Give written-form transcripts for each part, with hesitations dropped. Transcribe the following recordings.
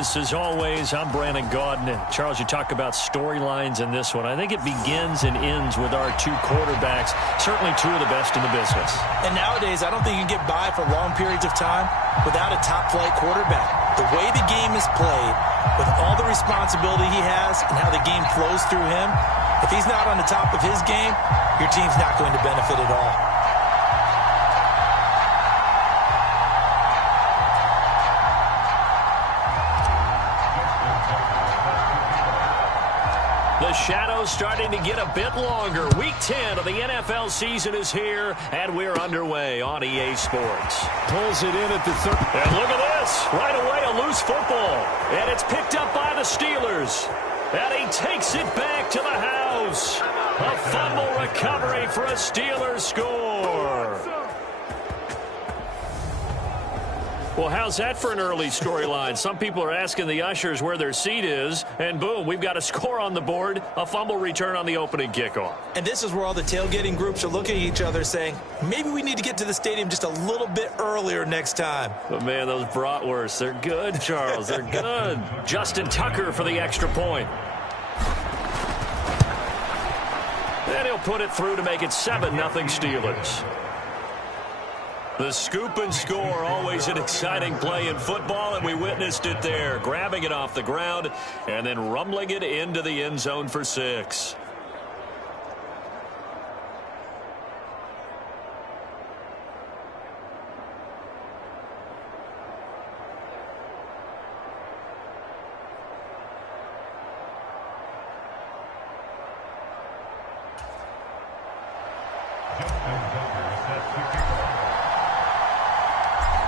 us, as always, I'm Brandon Gaudin. And Charles, you talk about storylines in this one. I think it begins and ends with our two quarterbacks, certainly two of the best in the business. And nowadays, I don't think you can get by for long periods of time without a top-flight quarterback. The way the game is played, with all the responsibility he has and how the game flows through him, if he's not on the top of his game, your team's not going to benefit at all. The shadow's starting to get a bit longer. Week 10 of the NFL season is here, and we're underway on EA Sports. Pulls it in at the third. And look at this. Right away, a loose football. And it's picked up by the Steelers. And he takes it back to the house. A fumble recovery for a Steelers score. Well, how's that for an early storyline? Some people are asking the ushers where their seat is, and boom, we've got a score on the board, a fumble return on the opening kickoff. And this is where all the tailgating groups are looking at each other saying, maybe we need to get to the stadium just a little bit earlier next time. But, man, those bratwursts, they're good, Charles. They're good. Justin Tucker for the extra point. And he'll put it through to make it 7-0 Steelers. The scoop and score, always an exciting play in football, and we witnessed it there, grabbing it off the ground and then rumbling it into the end zone for 6.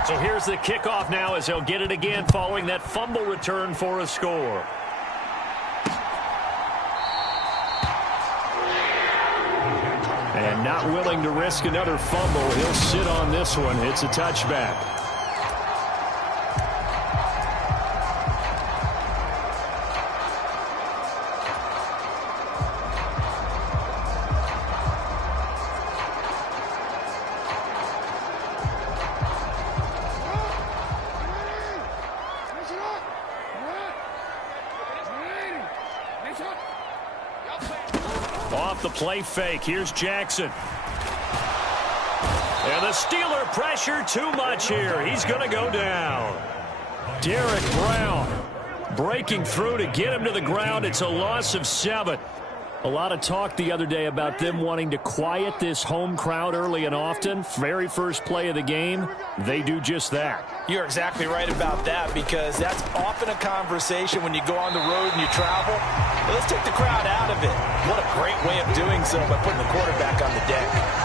So here's the kickoff now as they'll get it again following that fumble return for a score. And not willing to risk another fumble. He'll sit on this one. It's a touchback. Off the play fake. Here's Jackson. And the Steeler pressure too much here. He's going to go down. Derek Brown breaking through to get him to the ground. It's a loss of 7. A lot of talk the other day about them wanting to quiet this home crowd early and often. Very first play of the game, they do just that. You're exactly right about that, because that's often a conversation when you go on the road and you travel. Well, let's take the crowd out of it. What a great way of doing so by putting the quarterback on the deck.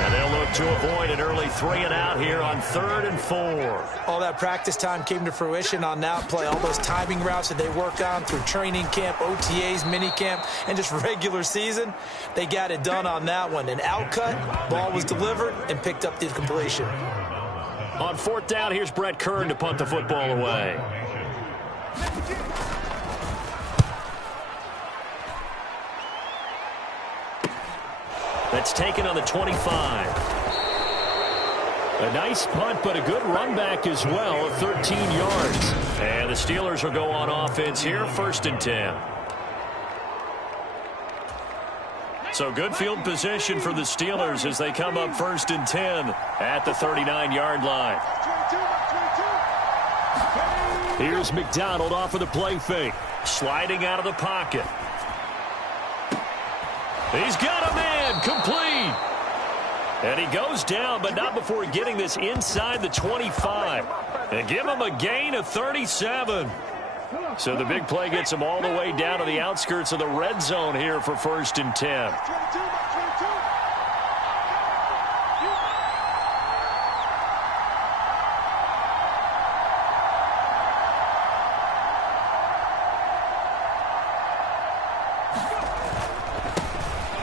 And they'll look to avoid an early 3-and-out here on 3rd and 4. All that practice time came to fruition on that play. All those timing routes that they worked on through training camp, OTAs, minicamp, and just regular season, they got it done on that one. An outcut, ball was delivered, and picked up the completion. On 4th down, here's Brett Kern to punt the football away. That's taken on the 25. A nice punt, but a good run back as well, 13 yards. And the Steelers will go on offense here, 1st and 10. So good field position for the Steelers as they come up 1st and 10 at the 39-yard line. Here's McDonald off of the play fake. Sliding out of the pocket. He's got a man, complete. And he goes down, but not before getting this inside the 25. And give him a gain of 37. So the big play gets him all the way down to the outskirts of the red zone here for 1st and 10.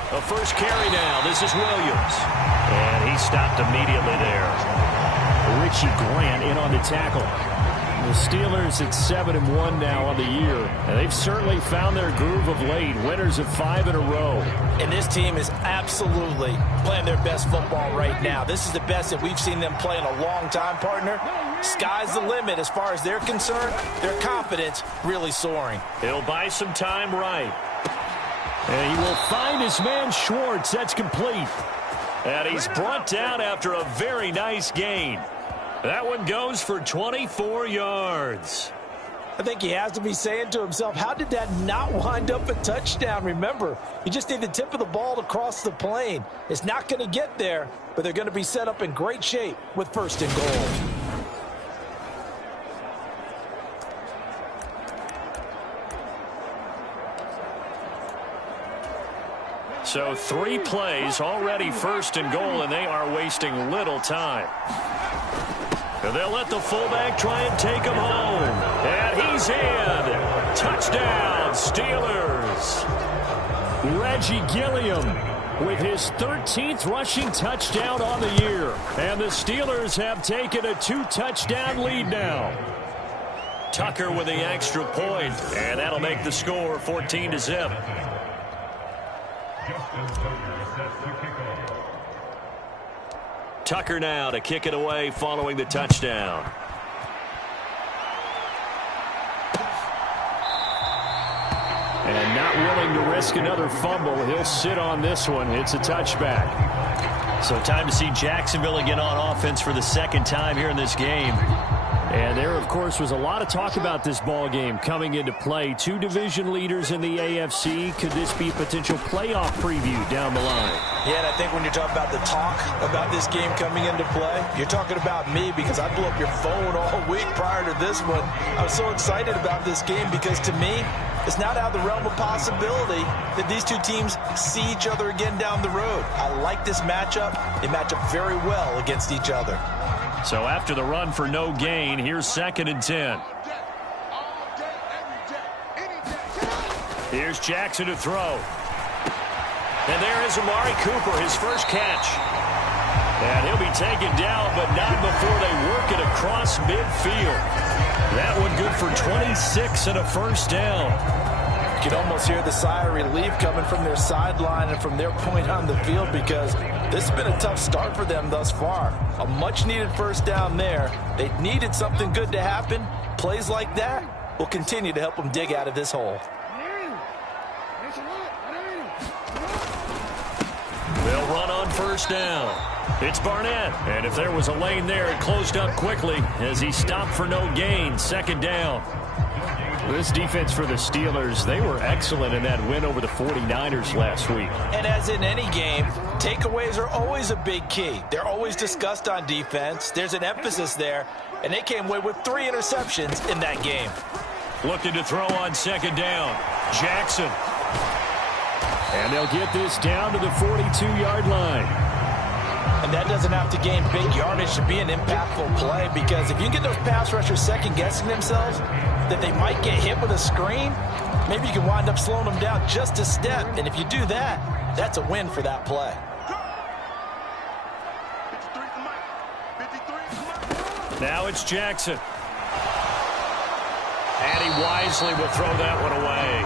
A first carry now. This is Williams. And he stopped immediately there. Richie Grant in on the tackle. The Steelers at 7-1 now on the year. And they've certainly found their groove of late. Winners of 5 in a row. And this team is absolutely playing their best football right now. This is the best that we've seen them play in a long time, partner. Sky's the limit as far as they're concerned. Their confidence really soaring. He'll buy some time right. And he will find his man Schwartz. That's complete. And he's brought down after a very nice gain. That one goes for 24 yards. I think he has to be saying to himself, how did that not wind up a touchdown? Remember, you just need the tip of the ball to cross the plane. It's not going to get there, but they're going to be set up in great shape with 1st and goal. So 3 plays, already 1st and goal, and they are wasting little time. And they'll let the fullback try and take him home. And he's in. Touchdown, Steelers. Reggie Gilliam with his 13th rushing touchdown on the year. And the Steelers have taken a 2-touchdown lead now. Tucker with the extra point, and that'll make the score 14-0. Tucker now to kick it away following the touchdown. And not willing to risk another fumble. He'll sit on this one. It's a touchback. So time to see Jacksonville again on offense for the 2nd time here in this game. And there, of course, was a lot of talk about this ball game coming into play. 2 division leaders in the AFC. Could this be a potential playoff preview down the line? Yeah, and I think when you're talking about the talk about this game coming into play, you're talking about me because I blew up your phone all week prior to this one. I was so excited about this game because, to me, it's not out of the realm of possibility that these 2 teams see each other again down the road. I like this matchup. They match up very well against each other. So after the run for no gain, here's 2nd and 10. Here's Jackson to throw. And there is Amari Cooper, his first catch. And he'll be taken down, but not before they work it across midfield. That one good for 26 and a 1st down. You can almost hear the sigh of relief coming from their sideline and from their point on the field because this has been a tough start for them thus far. A much-needed 1st down there. They needed something good to happen. Plays like that will continue to help them dig out of this hole. They'll run on 1st down. It's Barnett. And if there was a lane there, it closed up quickly as he stopped for no gain. 2nd down. This defense for the Steelers, they were excellent in that win over the 49ers last week. And as in any game, takeaways are always a big key. They're always discussed on defense. There's an emphasis there, and they came away with 3 interceptions in that game. Looking to throw on 2nd down. Jackson. And they'll get this down to the 42-yard line. And that doesn't have to gain big yardage to be an impactful play because if you get those pass rushers second-guessing themselves, that they might get hit with a screen, maybe you can wind up slowing them down just a step. And if you do that, that's a win for that play. Now it's Jackson. And he wisely will throw that one away.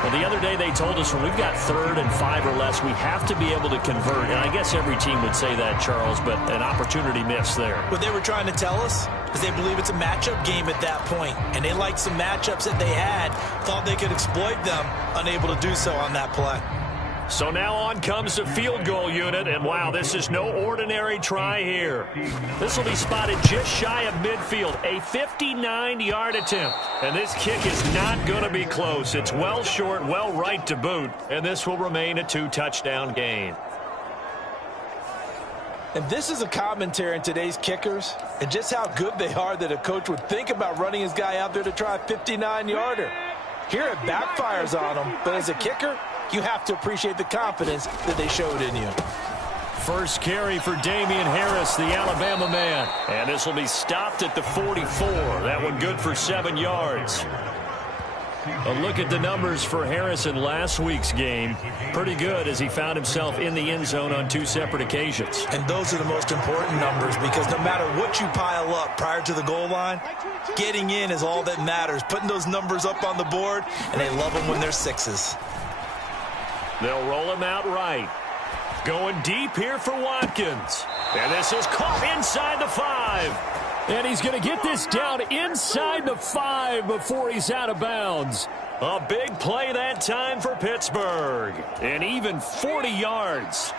Well, the other day they told us when we've got 3rd and 5 or less, we have to be able to convert. And I guess every team would say that, Charles, but an opportunity missed there. What they were trying to tell us is they believe it's a matchup game at that point. And they liked some matchups that they had, thought they could exploit them, unable to do so on that play. So now on comes the field goal unit, and wow, this is no ordinary try here. This will be spotted just shy of midfield, a 59-yard attempt. And this kick is not going to be close. It's well short, well right to boot, and this will remain a 2-touchdown game. And this is a commentary on today's kickers and just how good they are that a coach would think about running his guy out there to try a 59-yarder. Here it backfires on him, but as a kicker, you have to appreciate the confidence that they showed in you. First carry for Damian Harris, the Alabama man. And this will be stopped at the 44. That one good for 7 yards. A look at the numbers for Harris in last week's game. Pretty good as he found himself in the end zone on 2 separate occasions. And those are the most important numbers because no matter what you pile up prior to the goal line, getting in is all that matters. Putting those numbers up on the board, and they love them when they're 6s. They'll roll him out right. Going deep here for Watkins. And this is caught inside the 5. And he's going to get this down inside the 5 before he's out of bounds. A big play that time for Pittsburgh. And even 40 yards.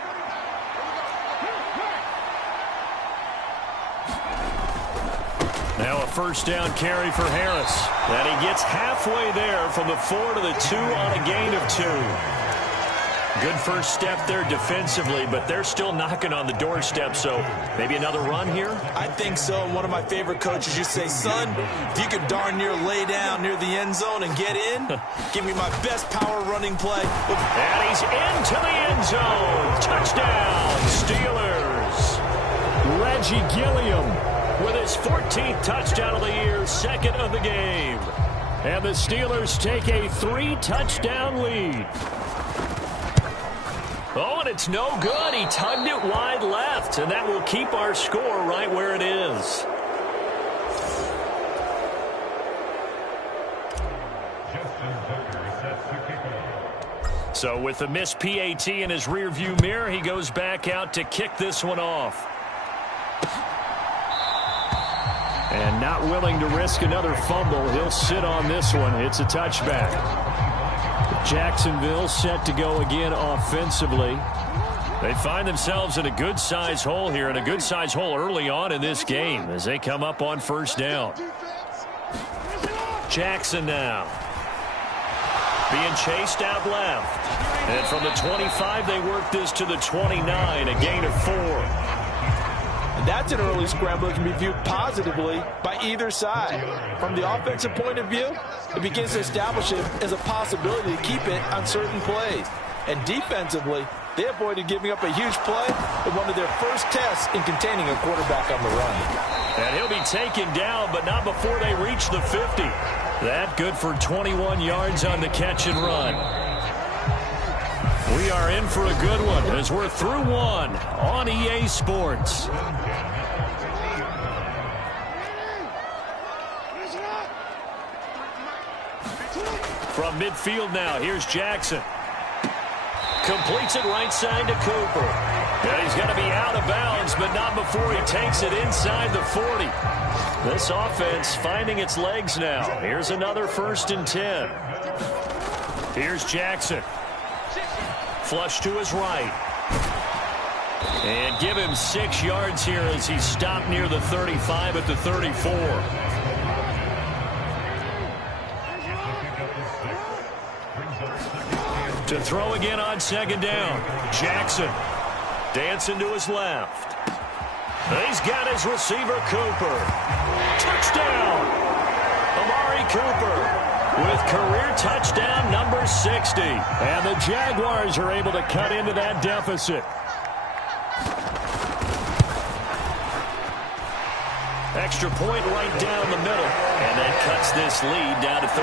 Now a first down carry for Harris. And he gets halfway there from the 4 to the 2 on a gain of 2. Good first step there defensively, but they're still knocking on the doorstep, so maybe another run here? I think so. One of my favorite coaches used to say, son, if you could darn near lay down near the end zone and get in, give me my best power running play. And he's into the end zone. Touchdown, Steelers. Reggie Gilliam with his 14th touchdown of the year, 2nd of the game. And the Steelers take a 3-touchdown lead. Oh, and it's no good. He tugged it wide left, and that will keep our score right where it is. So with the missed PAT in his rearview mirror, he goes back out to kick this one off. And not willing to risk another fumble, he'll sit on this one. It's a touchback. Jacksonville set to go again offensively. They find themselves in a good-sized hole here, and a good-sized hole early on in this game as they come up on first down. Jackson now. Being chased out left. And from the 25, they work this to the 29, a gain of 4. And that's an early scramble that can be viewed positively by either side. From the offensive point of view, it begins to establish it as a possibility to keep it on certain plays. And defensively, they avoided giving up a huge play in one of their first tests in containing a quarterback on the run. And he'll be taken down, but not before they reach the 50. That good for 21 yards on the catch and run. We are in for a good one as we're through one on EA Sports. From midfield now, here's Jackson. Completes it right side to Cooper. And he's going to be out of bounds, but not before he takes it inside the 40. This offense finding its legs now. Here's another 1st and 10. Here's Jackson. Flush to his right. And give him 6 yards here as he stopped near the 35 at the 34. To throw again on 2nd down. Jackson dancing to his left. He's got his receiver, Cooper. Touchdown! Amari Cooper with career touchdown number 60. And the Jaguars are able to cut into that deficit. Extra point right down the middle. And that cuts this lead down to 13.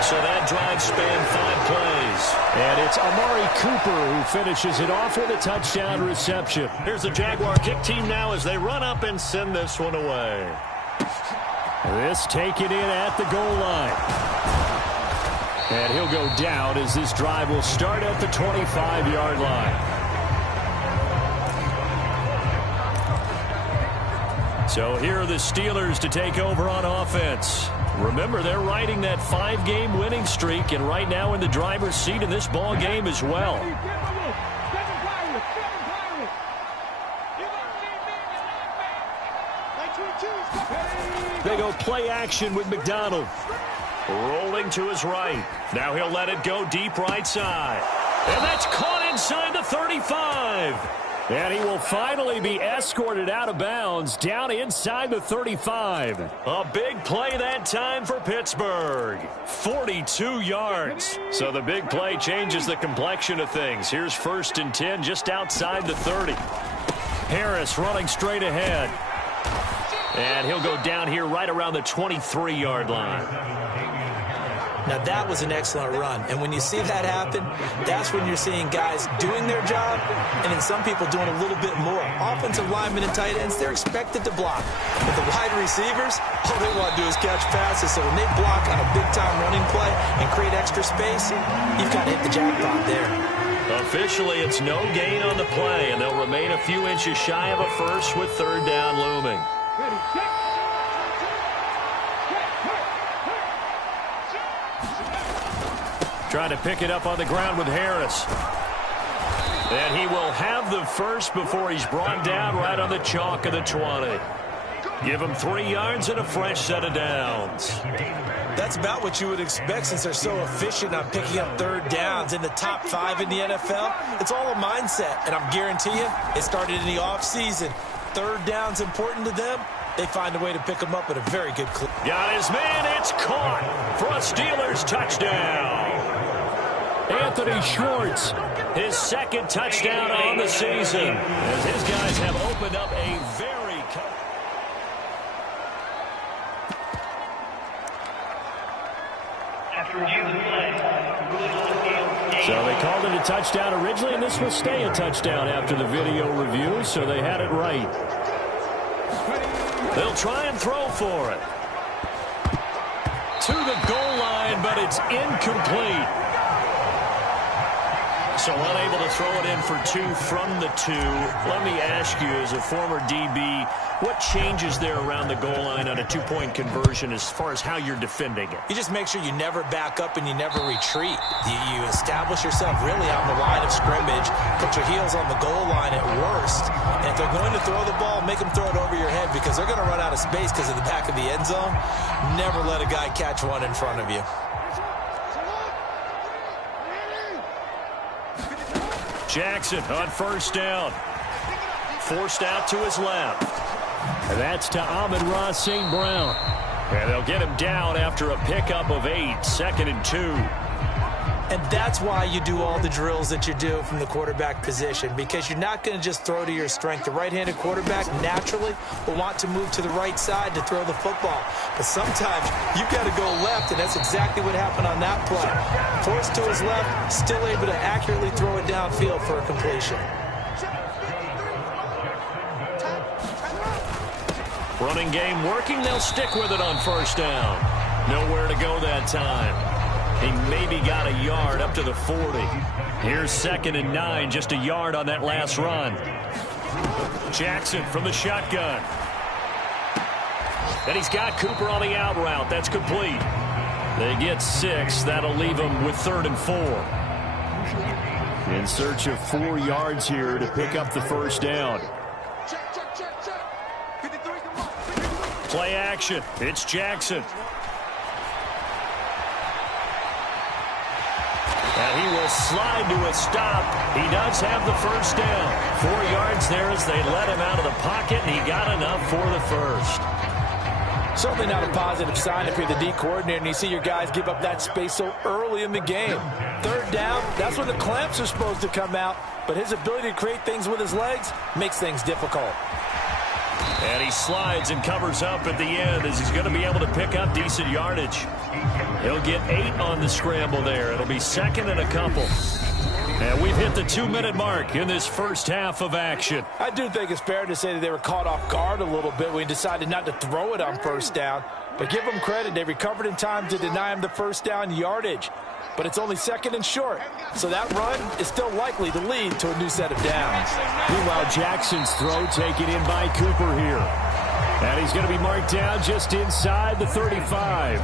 So that drive spanned 5 plays. And it's Amari Cooper who finishes it off with a touchdown reception. Here's the Jaguar kick team now as they run up and send this one away. This taken in at the goal line. And he'll go down as this drive will start at the 25-yard line. So here are the Steelers to take over on offense. Remember, they're riding that 5-game winning streak, and right now in the driver's seat in this ball game as well. They go play action with McDonald. Rolling to his right. Now he'll let it go deep right side. And that's caught inside the 35. And he will finally be escorted out of bounds down inside the 35. A big play that time for Pittsburgh. 42 yards. So the big play changes the complexion of things. Here's 1st and 10 just outside the 30. Harris running straight ahead. And he'll go down here right around the 23-yard line. Now, that was an excellent run. And when you see that happen, that's when you're seeing guys doing their job and then some people doing a little bit more. Offensive linemen and tight ends, they're expected to block. But the wide receivers, all they want to do is catch passes. So when they block on a big-time running play and create extra space, you've got to hit the jackpot there. Officially, it's no gain on the play, and they'll remain a few inches shy of a first with third down looming. Trying to pick it up on the ground with Harris. And he will have the first before he's brought down right on the chalk of the 20. Give him 3 yards and a fresh set of downs. That's about what you would expect since they're so efficient on picking up third downs in the top 5 in the NFL. It's all a mindset, and I'm guarantee you it started in the offseason. Third down's important to them. They find a way to pick them up at a very good clip. Got his man. It's caught for a Steelers touchdown. Anthony Schwartz, his second touchdown on the season, as his guys have opened up a very... So they called it a touchdown originally, and this will stay a touchdown after the video review, so they had it right. They'll try and throw for it. To the goal line, but it's incomplete. So unable to throw it in for 2 from the 2. Let me ask you, as a former DB, what changes there around the goal line on a 2-point conversion as far as how you're defending it? You just make sure you never back up and you never retreat. You establish yourself really on the line of scrimmage, put your heels on the goal line at worst, and if they're going to throw the ball, make them throw it over your head because they're going to run out of space because of the back of the end zone. Never let a guy catch one in front of you. Jackson on first down. Forced out to his left. And that's to Amon-Ra St. Brown. And they'll get him down after a pickup of 8, 2nd and 2. And that's why you do all the drills that you do from the quarterback position, because you're not going to just throw to your strength. The right-handed quarterback naturally will want to move to the right side to throw the football. But sometimes you've got to go left, and that's exactly what happened on that play. Forced to his left, still able to accurately throw it downfield for a completion. Running game working. They'll stick with it on first down. Nowhere to go that time. He maybe got a yard up to the 40. Here's 2nd and 9, just a yard on that last run. Jackson from the shotgun. And he's got Cooper on the out route. That's complete. They get 6. That'll leave them with 3rd and 4. In search of 4 yards here to pick up the first down. Play action. It's Jackson. And he will slide to a stop. He does have the first down. 4 yards there as they let him out of the pocket, and he got enough for the first. Certainly not a positive sign if you're the D coordinator and you see your guys give up that space so early in the game. 3rd down, that's when the clamps are supposed to come out, but his ability to create things with his legs makes things difficult. And he slides and covers up at the end as he's going to be able to pick up decent yardage. He'll get 8 on the scramble there. It'll be 2nd and a couple. And we've hit the 2-minute mark in this first half of action. I do think it's fair to say that they were caught off guard a little bit when he decided not to throw it on first down. But give them credit. They recovered in time to deny him the first down yardage. But it's only 2nd and short. So that run is still likely to lead to a new set of downs. Meanwhile, Jackson's throw taken in by Cooper here. And he's going to be marked down just inside the 35.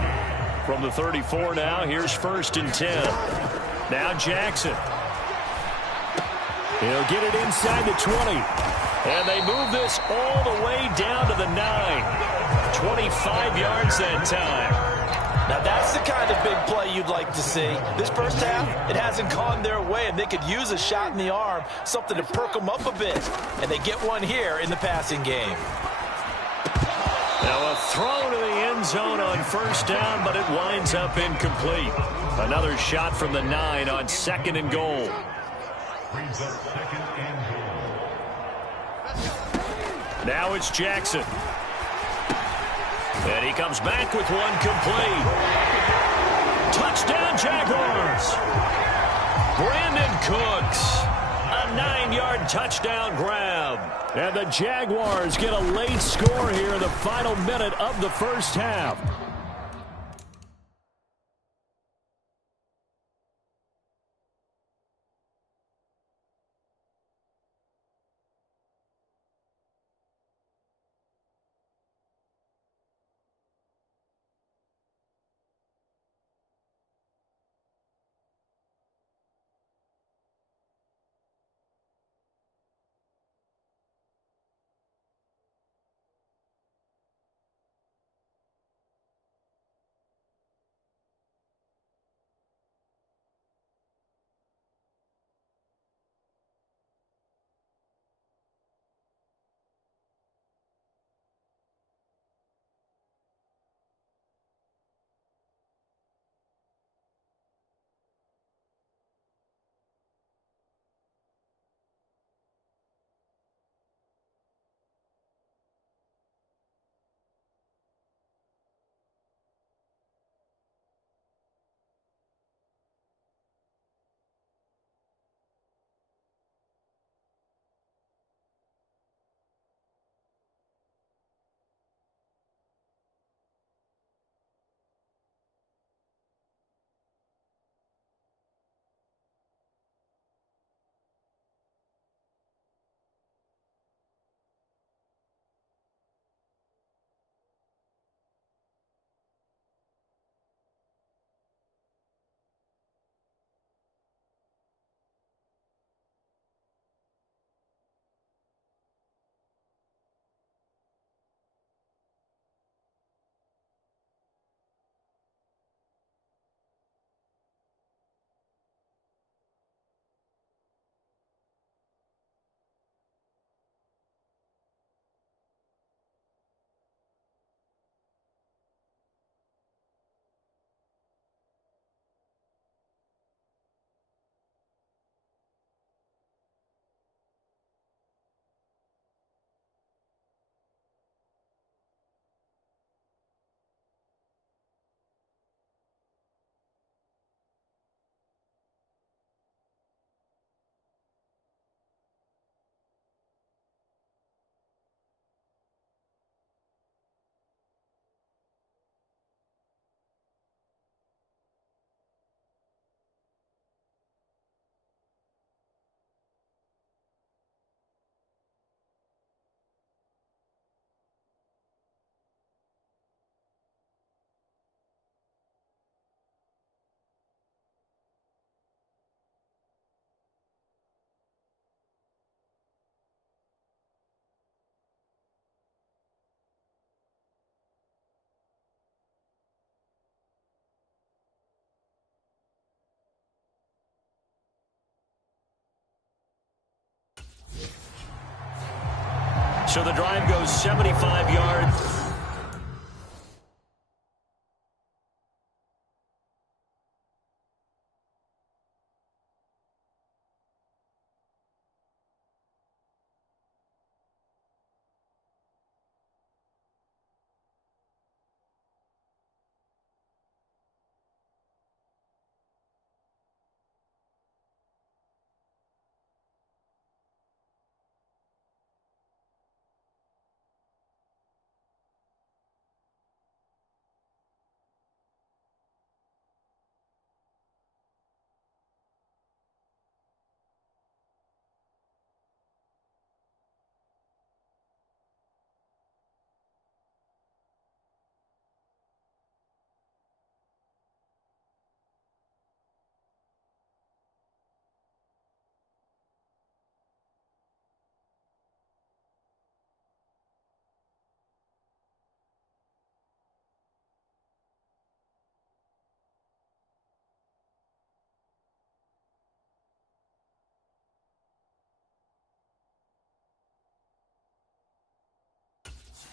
From the 34 now, here's 1st and 10. Now Jackson. He'll get it inside the 20. And they move this all the way down to the 9. 25 yards that time. Now that's the kind of big play you'd like to see. This first half, it hasn't gone their way, and they could use a shot in the arm, something to perk them up a bit. And they get one here in the passing game. Now a throw to the end zone on first down, but it winds up incomplete. Another shot from the 9 on 2nd and goal. Now it's Jackson. And he comes back with one complete. Touchdown, Jaguars. Brandon Cooks. A 9-yard touchdown grab. And the Jaguars get a late score here in the final minute of the first half. So the drive goes 75 yards.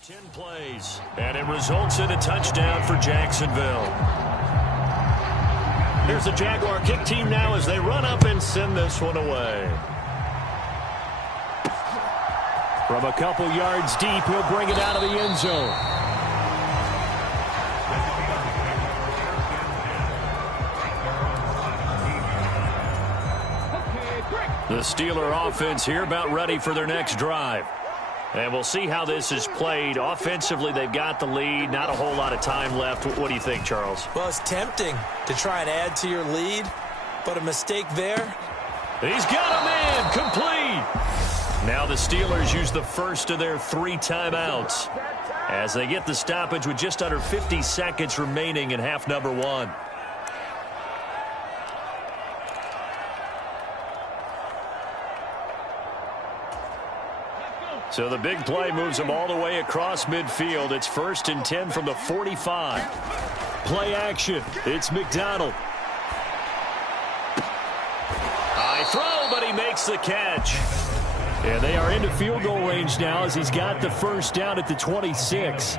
Ten plays, and it results in a touchdown for Jacksonville. Here's the Jaguar kick team now as they run up and send this one away. From a couple yards deep, he'll bring it out of the end zone. The Steeler offense here about ready for their next drive. And we'll see how this is played. Offensively, they've got the lead. Not a whole lot of time left. What do you think, Charles? Well, it's tempting to try and add to your lead, but a mistake there. He's got him in. Complete. Now the Steelers use the first of their 3 timeouts as they get the stoppage with just under 50 seconds remaining in half number 1. So the big play moves them all the way across midfield. It's 1st and 10 from the 45. Play action. It's McDonald. High throw, but he makes the catch. And they are into field goal range now as he's got the first down at the 26.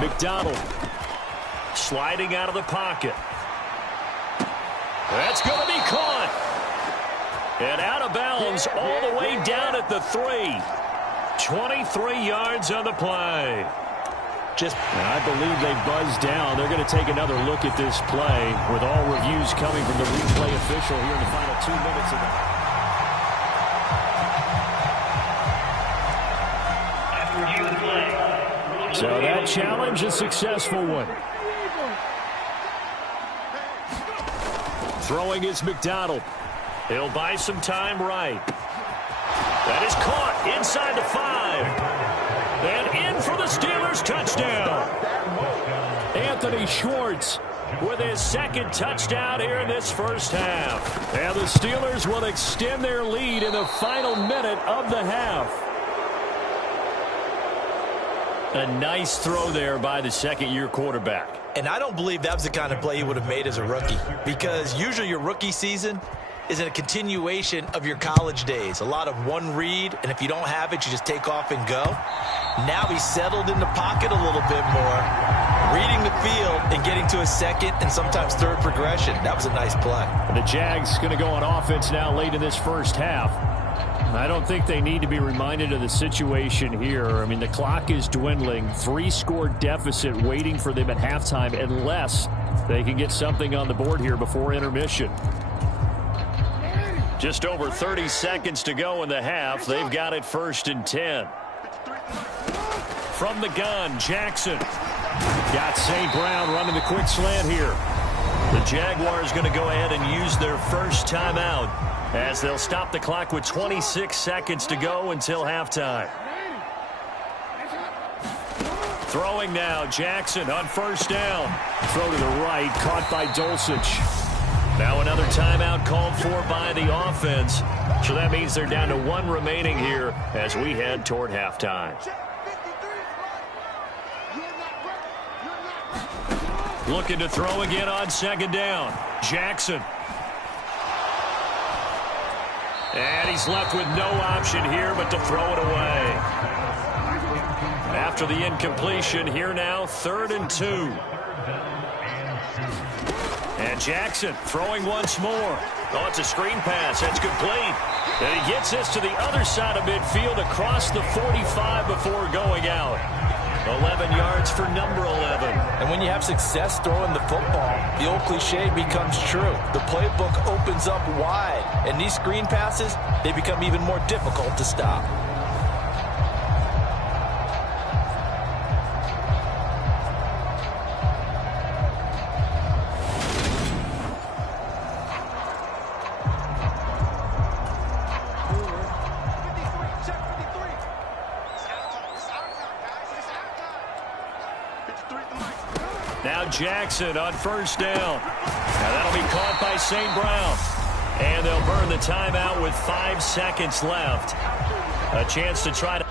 McDonald sliding out of the pocket. That's going to be caught. And out of bounds all the way down at the 3. 23 yards on the play. I believe they've buzzed down. They're going to take another look at this play with all reviews coming from the replay official here in the final 2 minutes of the So that challenge, a successful one. Throwing is McDonald. He'll buy some time right. That is caught inside the 5. And in for the Steelers touchdown. Anthony Schwartz with his 2nd touchdown here in this first half. And the Steelers will extend their lead in the final minute of the half. A nice throw there by the 2nd-year quarterback. And I don't believe that was the kind of play he would have made as a rookie, because usually your rookie season is a continuation of your college days. A lot of one read, and if you don't have it, you just take off and go. Now he's settled in the pocket a little bit more, reading the field and getting to a 2nd and sometimes 3rd progression. That was a nice play. And the Jags going to go on offense now late in this first half. I don't think they need to be reminded of the situation here. I mean, the clock is dwindling. 3-score deficit waiting for them at halftime unless they can get something on the board here before intermission. Just over 30 seconds to go in the half. They've got it 1st and 10. From the gun, Jackson. Got St. Brown running the quick slant here. The Jaguars going to go ahead and use their first timeout as they'll stop the clock with 26 seconds to go until halftime. Throwing now, Jackson on 1st down. Throw to the right, caught by Dulcich. Now another timeout called for by the offense. So that means they're down to 1 remaining here as we head toward halftime. Looking to throw again on 2nd down. Jackson. And he's left with no option here but to throw it away. After the incompletion, here now, 3rd and 2. And Jackson throwing once more. Oh, it's a screen pass. That's complete. And he gets this to the other side of midfield across the 45 before going out. 11 yards for number 11. And when you have success throwing the football, the old cliche becomes true. The playbook opens up wide, and these screen passes, they become even more difficult to stop. Now Jackson on 1st down. Now that'll be caught by St. Brown. And they'll burn the timeout with 5 seconds left. A chance to try to...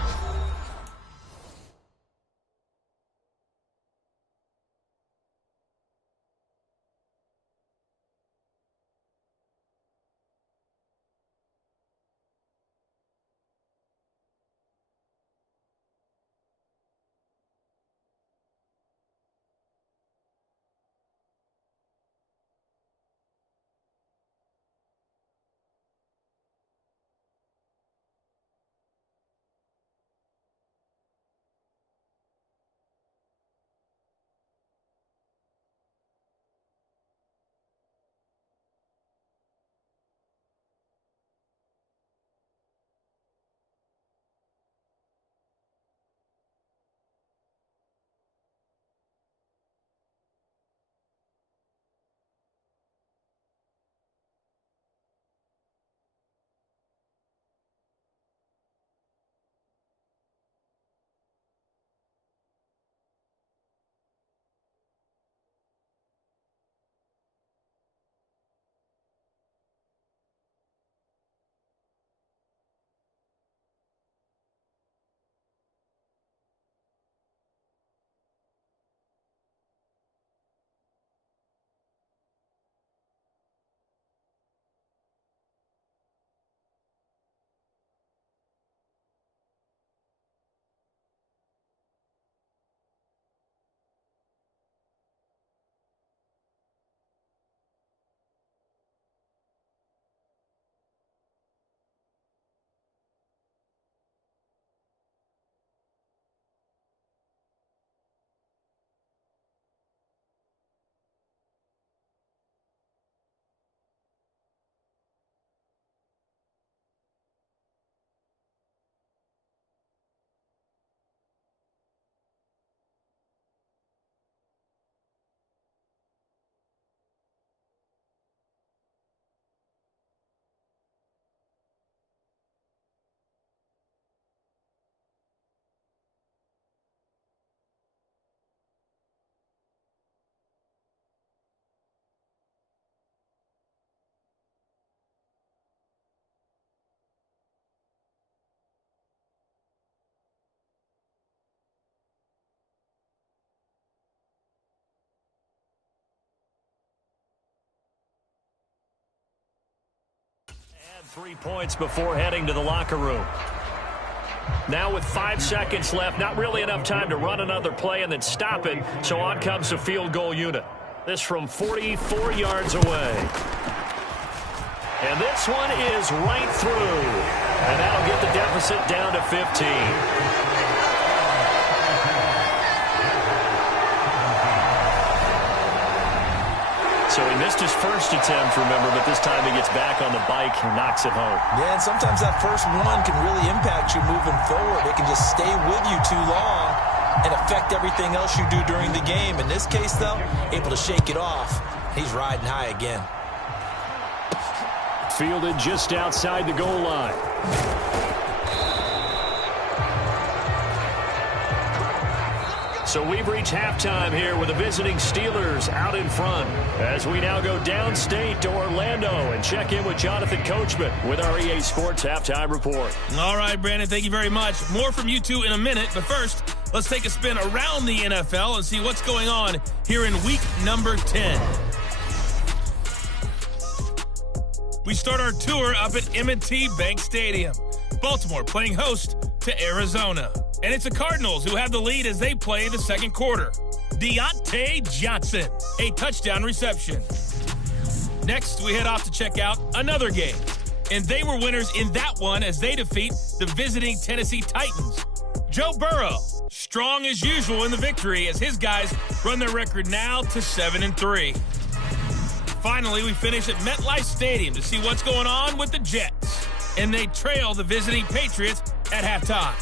3 points before heading to the locker room. Now with 5 seconds left, not really enough time to run another play and then stop it, so on comes the field goal unit. This from 44 yards away. And this one is right through. And that'll get the deficit down to 15. So he missed his first attempt, remember, but this time he gets back on the bike and knocks it home. Yeah, and sometimes that first one can really impact you moving forward. It can just stay with you too long and affect everything else you do during the game. In this case, though, able to shake it off. He's riding high again. Fielded just outside the goal line. So we've reached halftime here with the visiting Steelers out in front as we now go downstate to Orlando and check in with Jonathan Coachman with our EA Sports Halftime Report. All right, Brandon, thank you very much. More from you two in a minute, but first, let's take a spin around the NFL and see what's going on here in week number 10. We start our tour up at M&T Bank Stadium. Baltimore playing host to Arizona. And it's the Cardinals who have the lead as they play the second quarter. Deontay Johnson, a touchdown reception. Next, we head off to check out another game. And they were winners in that one as they defeat the visiting Tennessee Titans. Joe Burrow, strong as usual in the victory as his guys run their record now to 7-3. Finally, we finish at MetLife Stadium to see what's going on with the Jets. And they trail the visiting Patriots at halftime.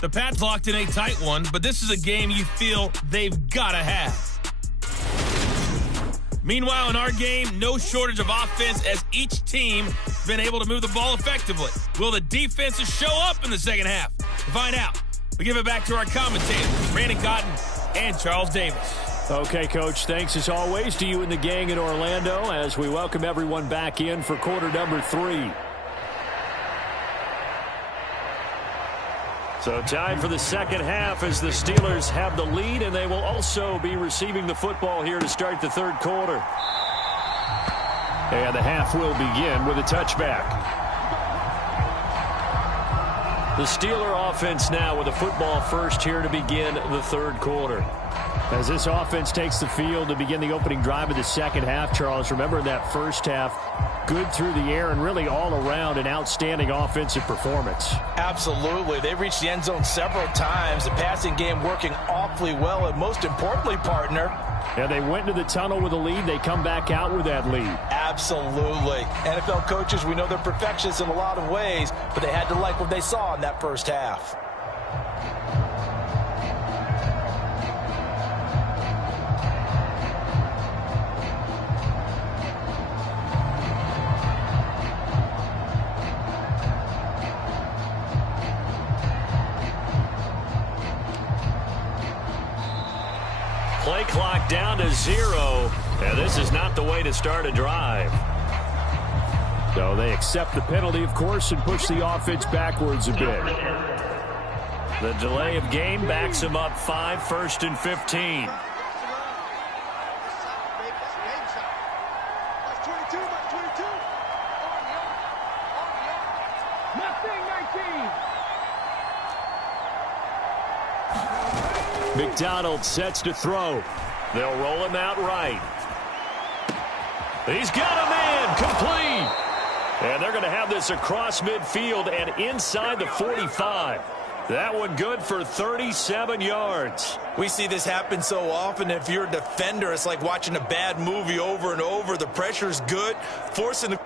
The Pats locked in a tight one, but this is a game you feel they've got to have. Meanwhile, in our game, no shortage of offense as each team has been able to move the ball effectively. Will the defenses show up in the second half? To find out, we give it back to our commentators, Brandon Cotton and Charles Davis. Okay, Coach, thanks as always to you and the gang in Orlando as we welcome everyone back in for quarter number 3. So time for the second half as the Steelers have the lead, and they will also be receiving the football here to start the third quarter. And the half will begin with a touchback. The Steeler offense now with the football first here to begin the third quarter. As this offense takes the field to begin the opening drive of the second half, Charles, remember that first half, good through the air and really all around an outstanding offensive performance. Absolutely. They've reached the end zone several times. The passing game working awfully well, and most importantly, partner. Yeah, they went into the tunnel with a lead. They come back out with that lead. Absolutely. NFL coaches, we know they're perfectionists in a lot of ways, but they had to like what they saw in that first half. Play clock down to 0. And this is not the way to start a drive. So they accept the penalty, of course, and push the offense backwards a bit. The delay of game backs them up 5, 1st and 15. McDonald sets to throw. They'll roll him out right. He's got a man, complete. And they're going to have this across midfield and inside the 45. That one good for 37 yards. We see this happen so often. If you're a defender, it's like watching a bad movie over and over. The pressure's good, forcing the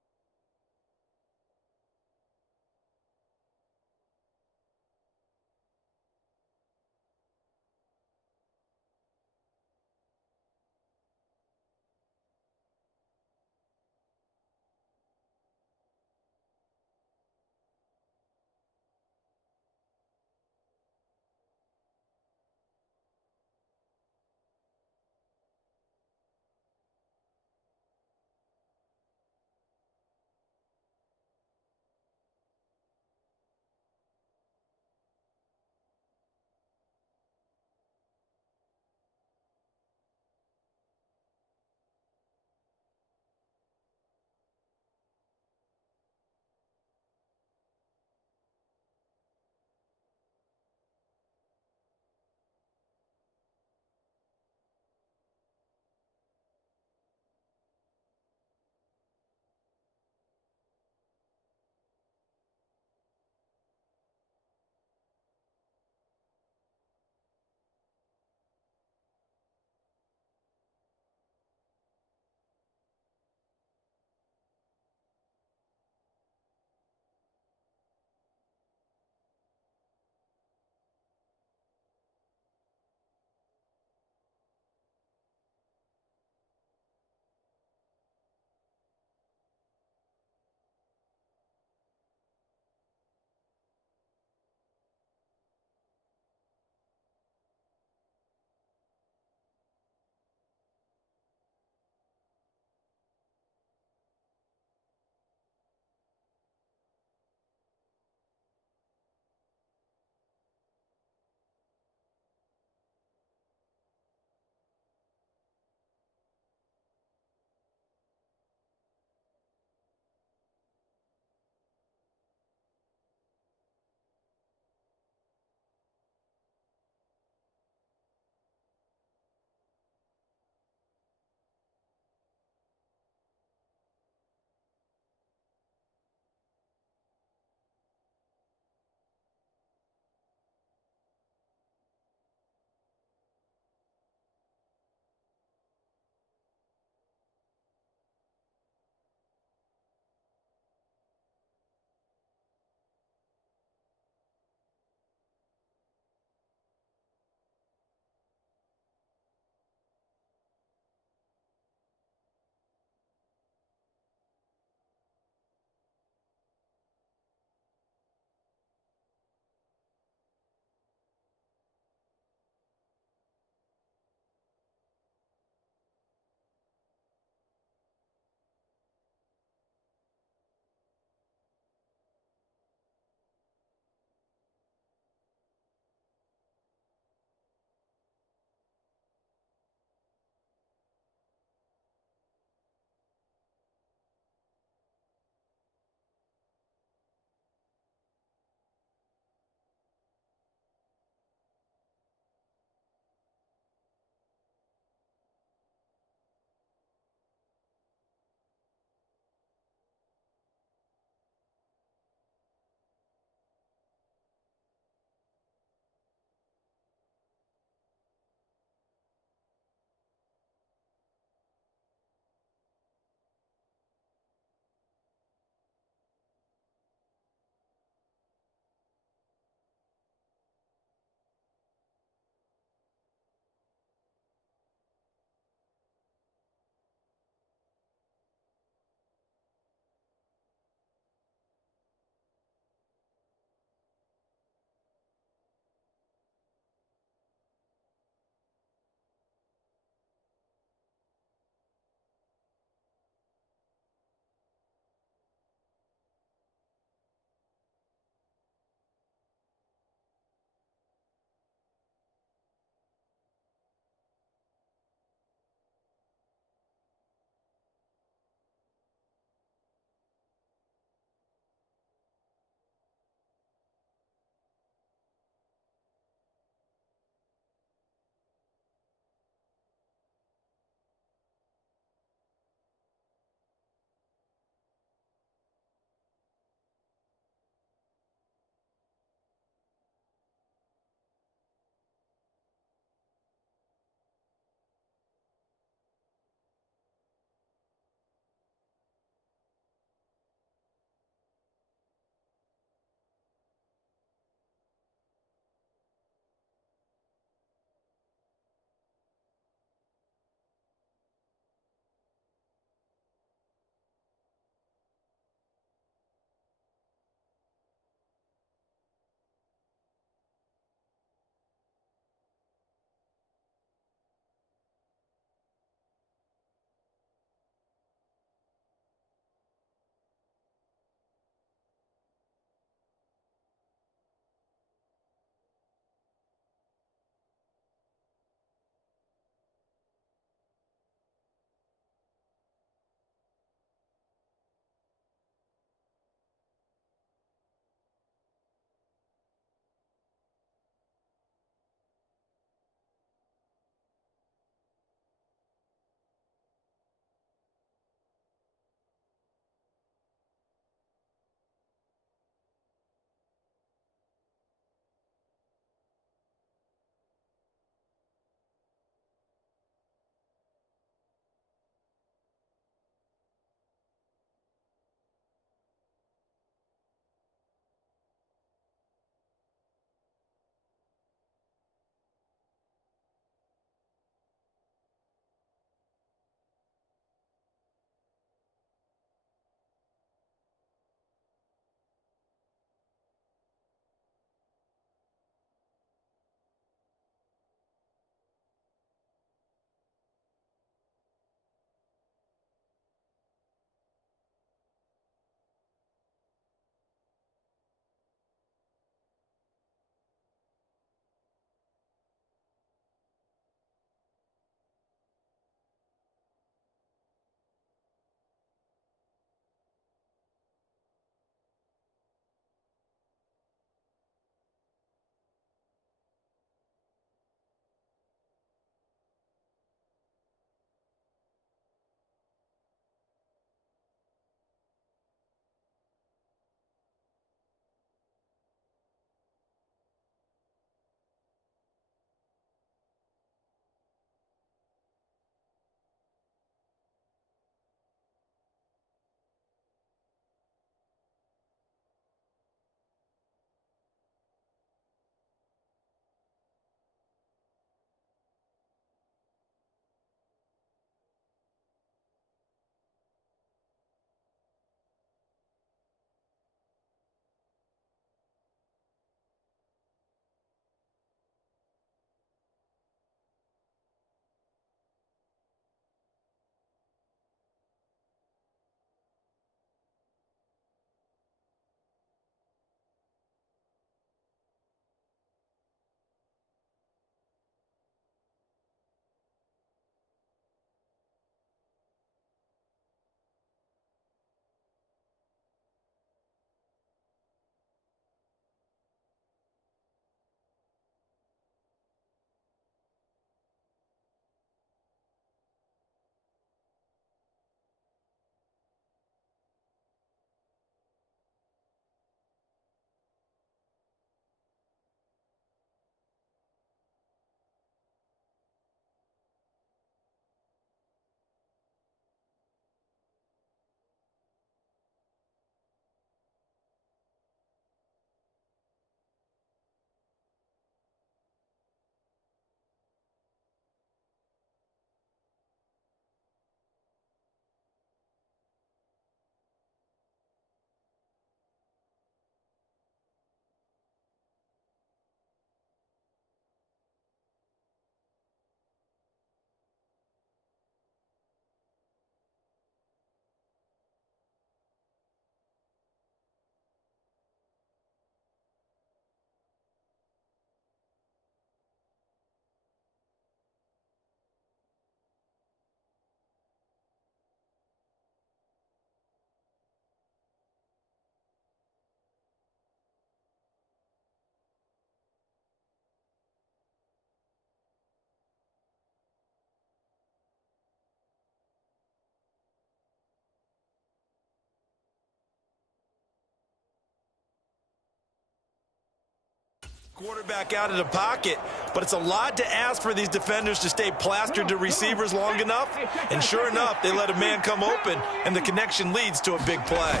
Quarterback out of the pocket, but it's a lot to ask for these defenders to stay plastered to receivers long enough. And sure enough, they let a man come open, and the connection leads to a big play.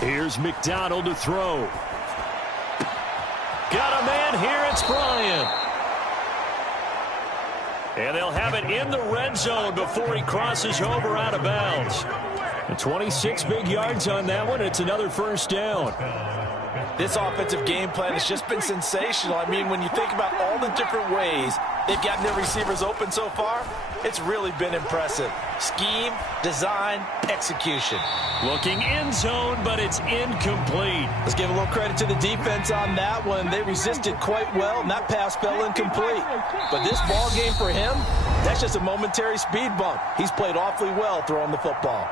Here's McDonald to throw. Got a man here, it's Bryant. And they'll have it in the red zone before he crosses over out of bounds. And 26 big yards on that one. It's another first down. This offensive game plan has just been sensational. I mean, when you think about all the different ways they've gotten their receivers open so far, it's really been impressive. Scheme, design, execution. Looking end zone, but it's incomplete. Let's give a little credit to the defense on that one. They resisted quite well, and that pass fell incomplete. But this ball game for him, that's just a momentary speed bump. He's played awfully well throwing the football.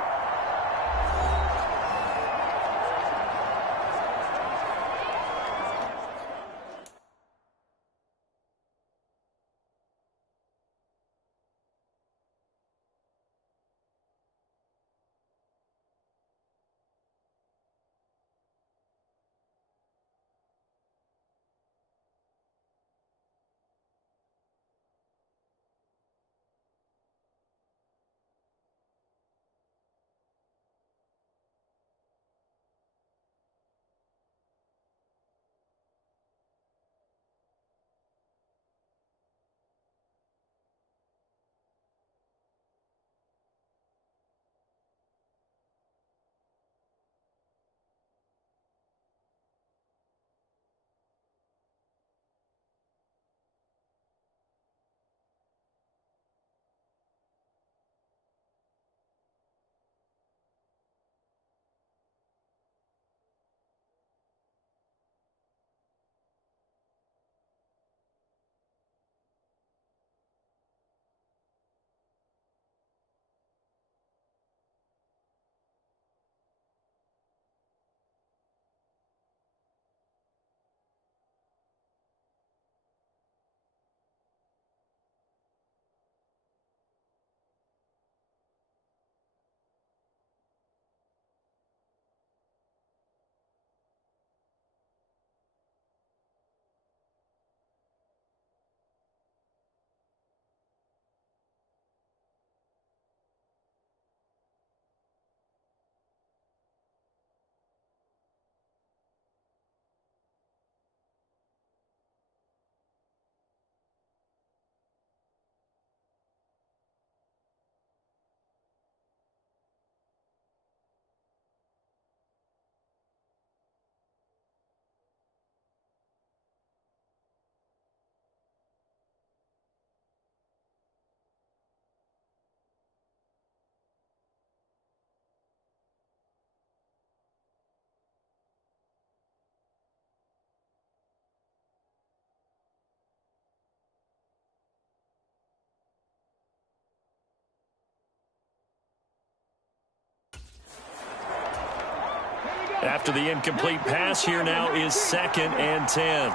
After the incomplete pass, here now is 2nd and 10.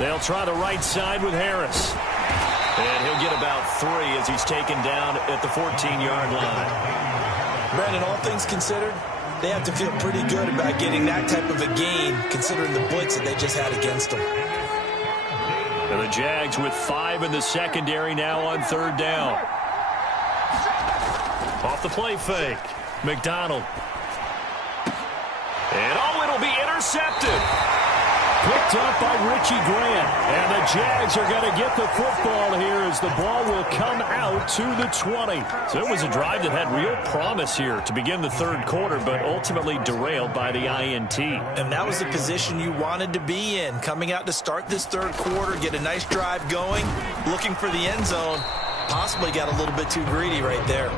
They'll try the right side with Harris. And he'll get about 3 as he's taken down at the 14-yard line. Brandon, all things considered, they have to feel pretty good about getting that type of a gain, considering the blitz that they just had against them. And the Jags with 5 in the secondary now on 3rd down. Off the play fake. McDonald. And it'll be intercepted. Picked up by Richie Grant. And the Jags are going to get the football here as the ball will come out to the 20. So it was a drive that had real promise here to begin the 3rd quarter, but ultimately derailed by the INT. And that was the position you wanted to be in. Coming out to start this 3rd quarter, get a nice drive going, looking for the end zone. Possibly got a little bit too greedy right there.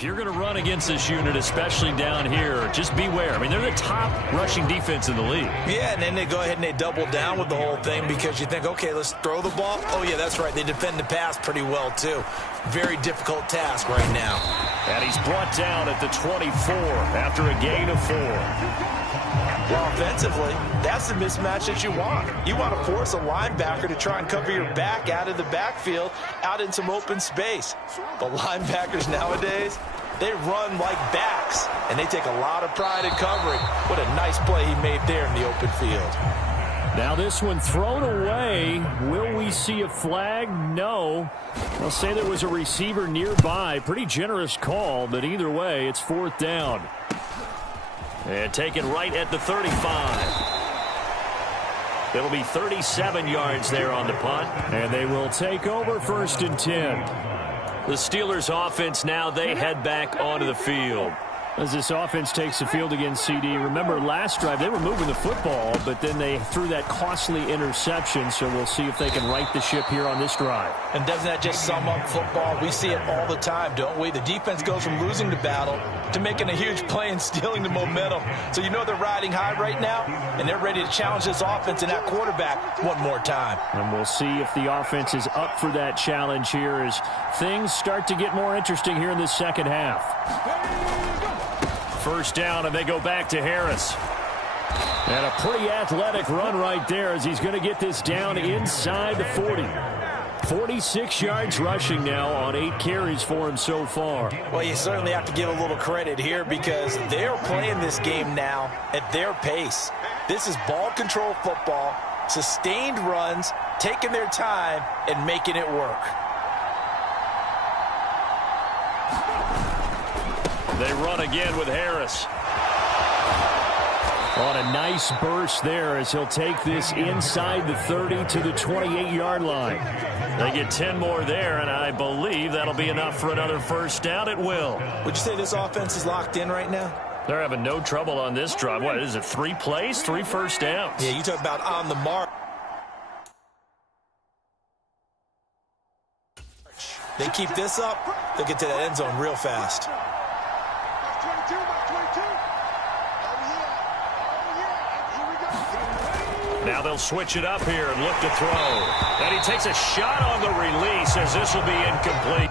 If you're going to run against this unit, especially down here, just beware. I mean, they're the top rushing defense in the league. Yeah, and then they go ahead and they double down with the whole thing because you think, okay, let's throw the ball. Oh, yeah, that's right. They defend the pass pretty well, too. Very difficult task right now. And he's brought down at the 24 after a gain of 4. Well, offensively, that's the mismatch that you want. You want to force a linebacker to try and cover your back out of the backfield, out in some open space. But linebackers nowadays, they run like backs, and they take a lot of pride in covering. What a nice play he made there in the open field. Now this one thrown away. Will we see a flag? No. I'll say there was a receiver nearby. Pretty generous call, but either way, it's 4th down. And taken right at the 35. It'll be 37 yards there on the punt. And they will take over 1st and 10. The Steelers offense now, they head back onto the field. As this offense takes the field against CD, remember last drive they were moving the football, but then they threw that costly interception, so we'll see if they can right the ship here on this drive. And doesn't that just sum up football? We see it all the time, don't we? The defense goes from losing the battle to making a huge play and stealing the momentum. So you know they're riding high right now, and they're ready to challenge this offense and that quarterback one more time. And we'll see if the offense is up for that challenge here as things start to get more interesting here in the second half. 1st down, and they go back to Harris. And a pretty athletic run right there as he's going to get this down inside the 40. 46 yards rushing now on 8 carries for him so far. Well, you certainly have to give a little credit here because they're playing this game now at their pace. This is ball control football, sustained runs, taking their time, and making it work. They run again with Harris. On a nice burst there as he'll take this inside the 30 to the 28-yard line. They get 10 more there, and I believe that'll be enough for another 1st down. It will. Would you say this offense is locked in right now? They're having no trouble on this drive. What is it, 3 plays, 3 first downs? Yeah, you talk about on the mark. They keep this up, they'll get to that end zone real fast. Now they'll switch it up here and look to throw. And he takes a shot on the release as this will be incomplete.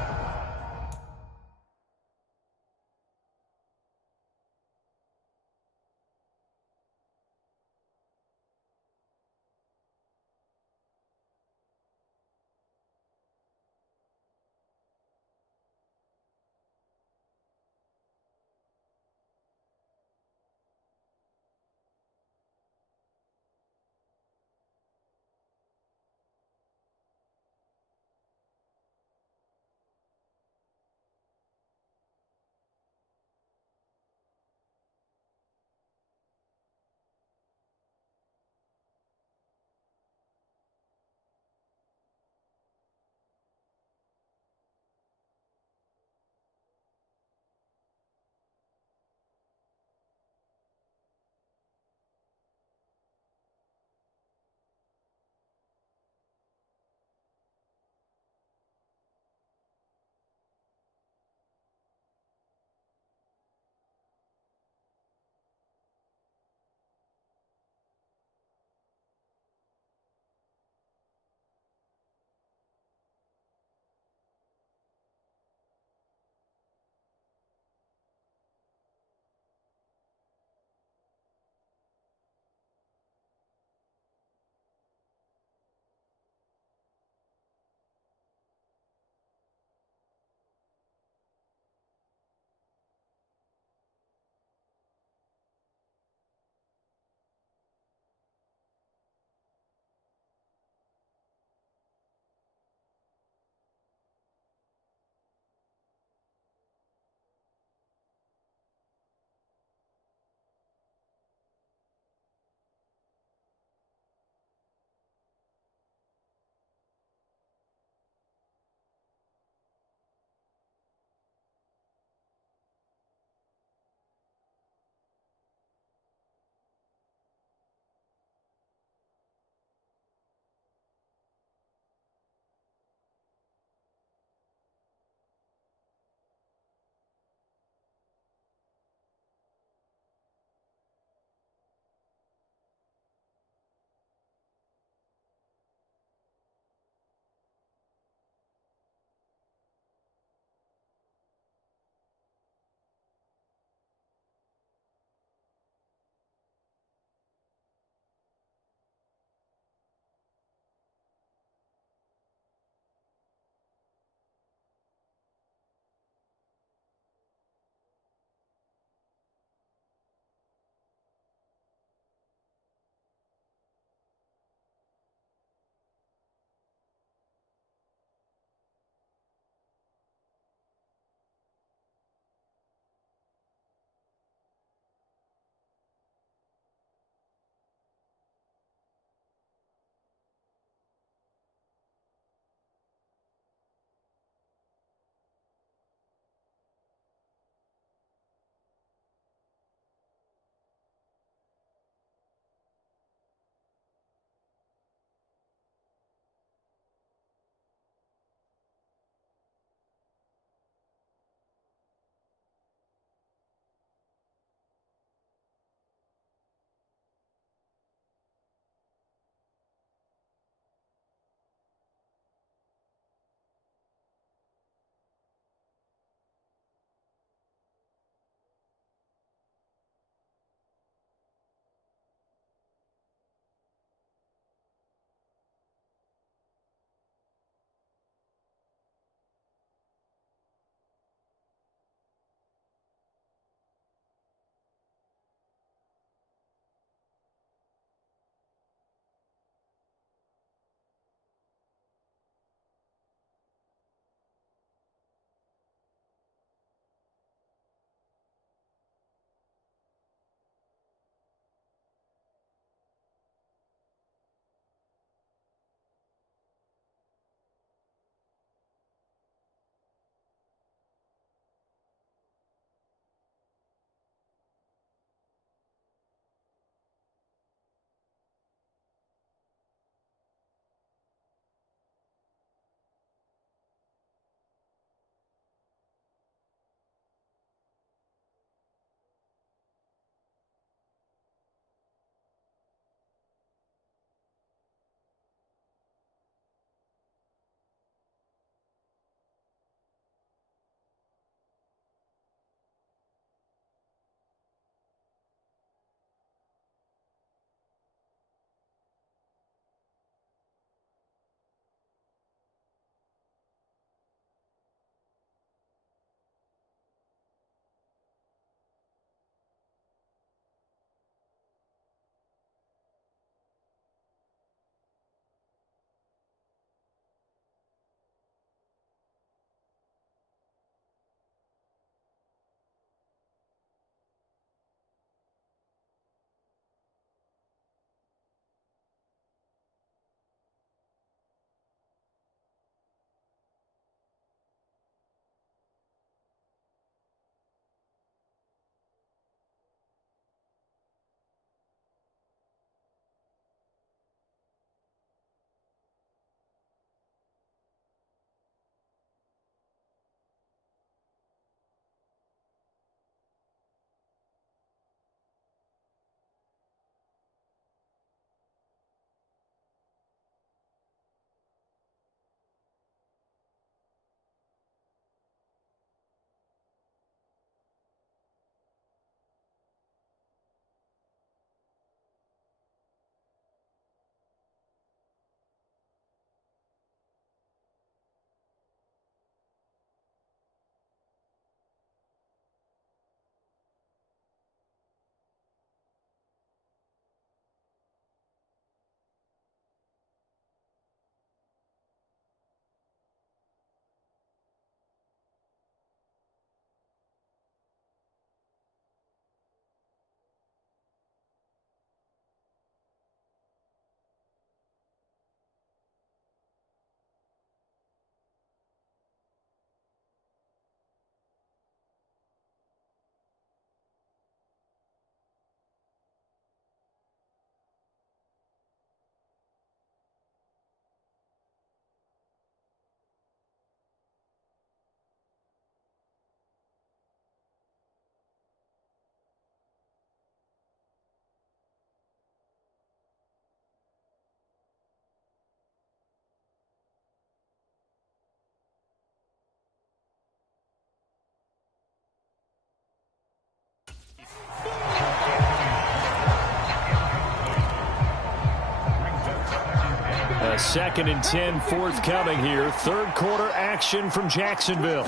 2nd and 10 forthcoming here. Third quarter action from Jacksonville.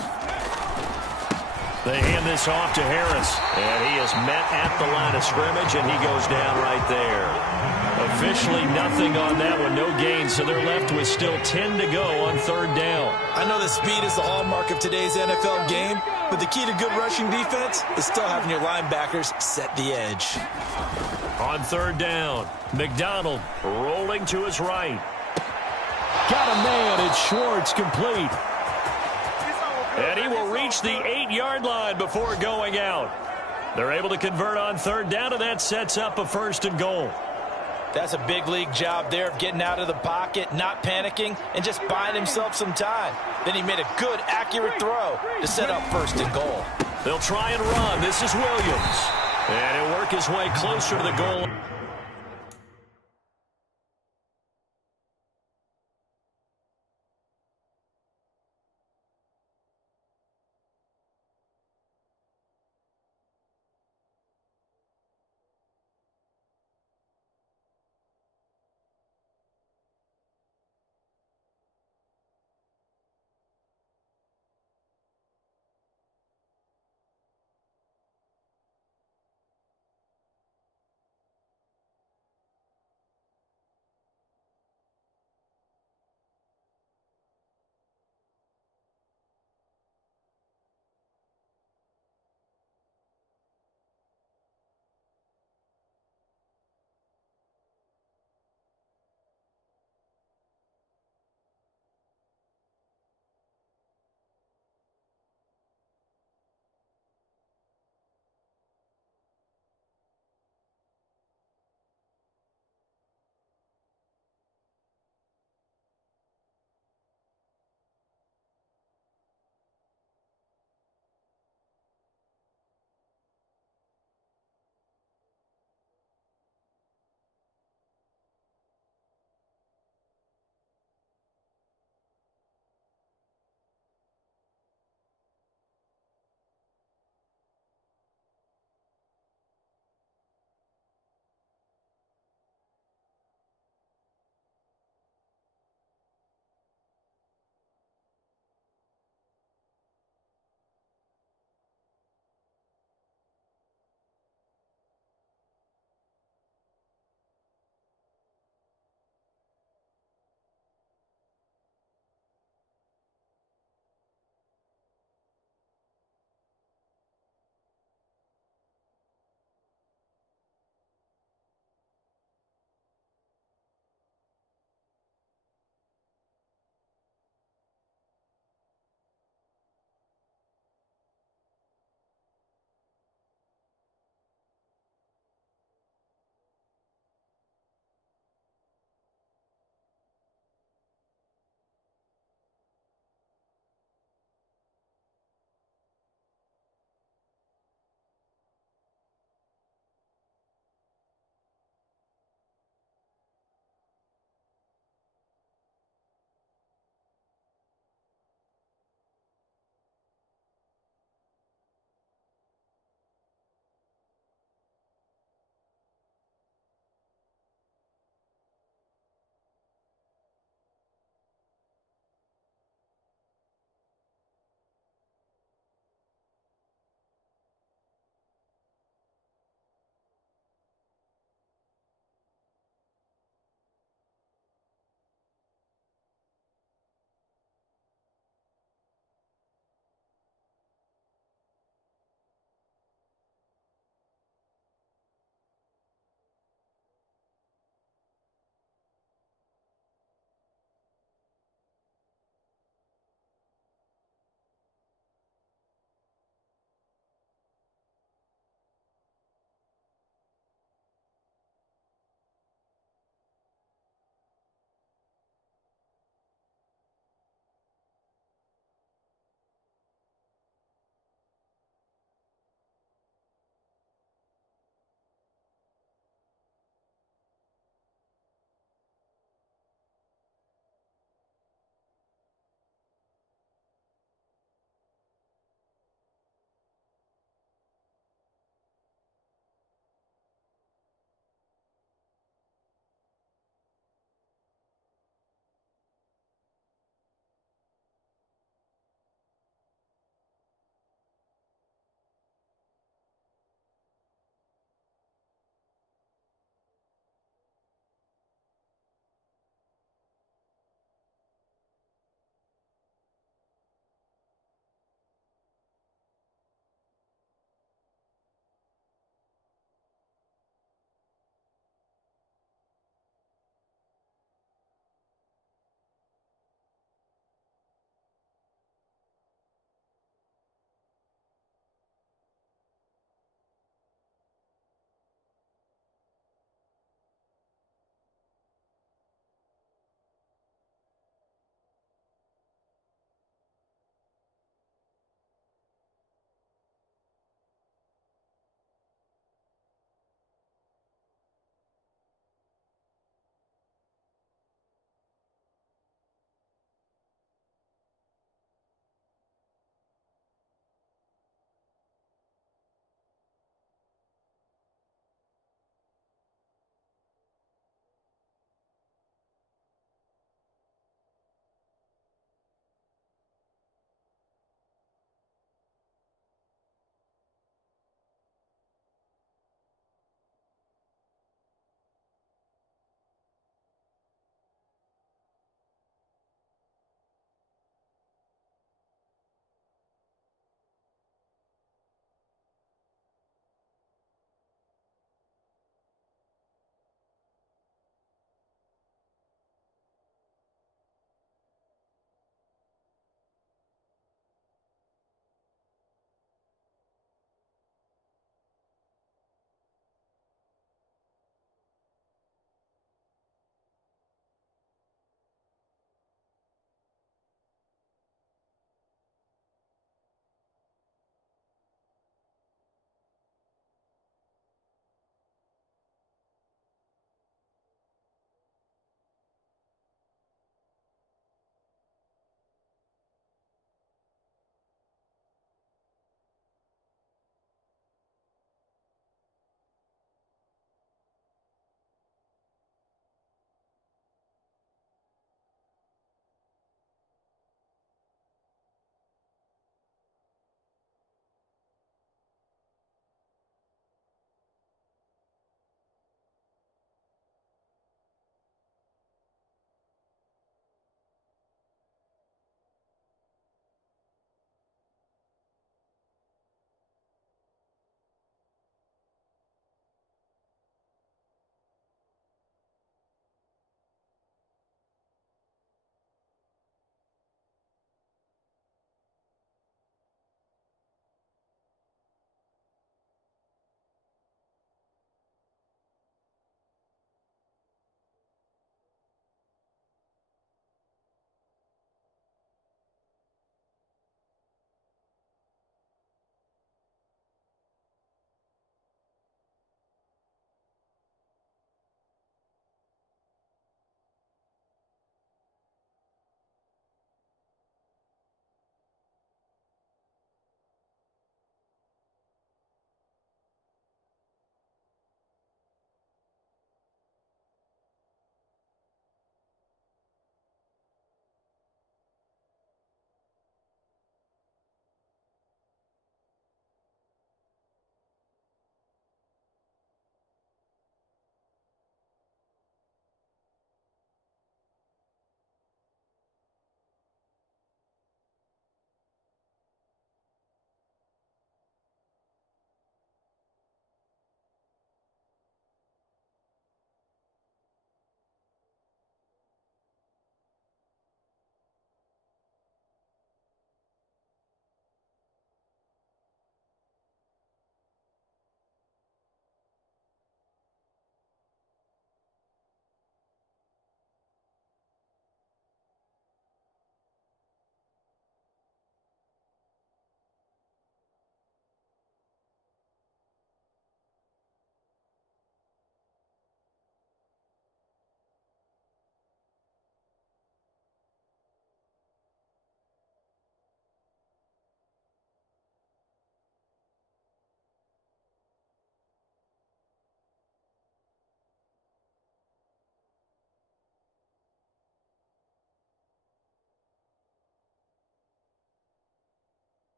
They hand this off to Harris. And he is met at the line of scrimmage, and he goes down right there. Officially nothing on that one, no gain, so they're left with still 10 to go on third down. I know that speed is the hallmark of today's NFL game, but the key to good rushing defense is still having your linebackers set the edge. On third down, McDonald rolling to his right. Got a man, it's Schwartz, complete. And he will reach the 8-yard line before going out. They're able to convert on third down, and that sets up a 1st and goal. That's a big league job there of getting out of the pocket, not panicking, and just buying himself some time. Then he made a good, accurate throw to set up 1st and goal. They'll try and run. This is Williams. And he'll work his way closer to the goal.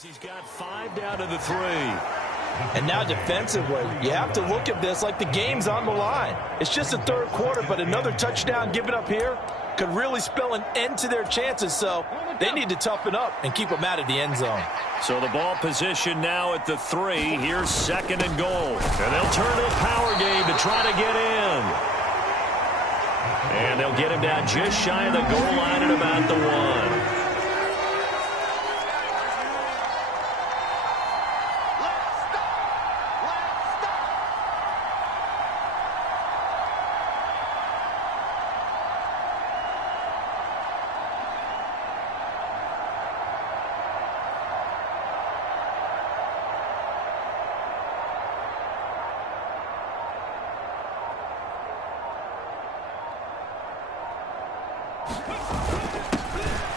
He's got 5 down to the 3. And now defensively, you have to look at this like the game's on the line. It's just the third quarter, but another touchdown given up here could really spell an end to their chances, so they need to toughen up and keep them out of the end zone. So the ball position now at the 3. Here's 2nd and goal. And they'll turn to the power game to try to get in. And they'll get him down just shy of the goal line at about the 1.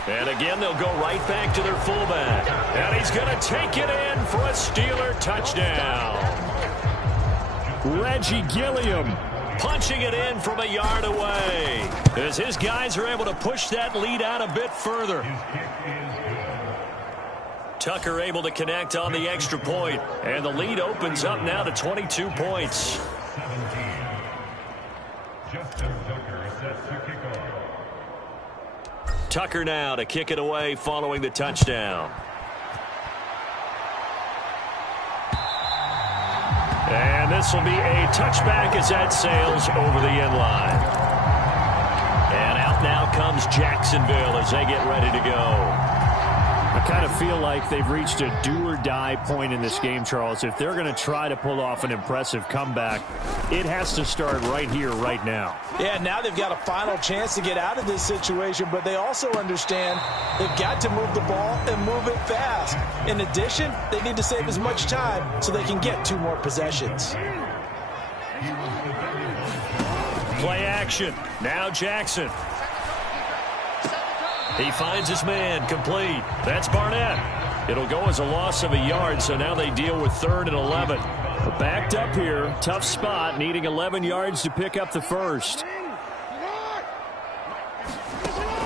And again, they'll go right back to their fullback. And he's going to take it in for a Steeler touchdown. Reggie Gilliam punching it in from a yard away, as his guys are able to push that lead out a bit further. Tucker able to connect on the extra point, and the lead opens up now to 22 points. Tucker now to kick it away following the touchdown. And this will be a touchback as that sails over the end line. And out now comes Jacksonville as they get ready to go. I kind of feel like they've reached a do-or-die point in this game, Charles. If they're going to try to pull off an impressive comeback, it has to start right here, right now. Yeah, now they've got a final chance to get out of this situation, but they also understand they've got to move the ball and move it fast. In addition, they need to save as much time so they can get 2 more possessions. Play action. Now Jackson. He finds his man, complete. That's Barnett. It'll go as a loss of a yard, so now they deal with 3rd and 11. Backed up here, tough spot, needing 11 yards to pick up the first.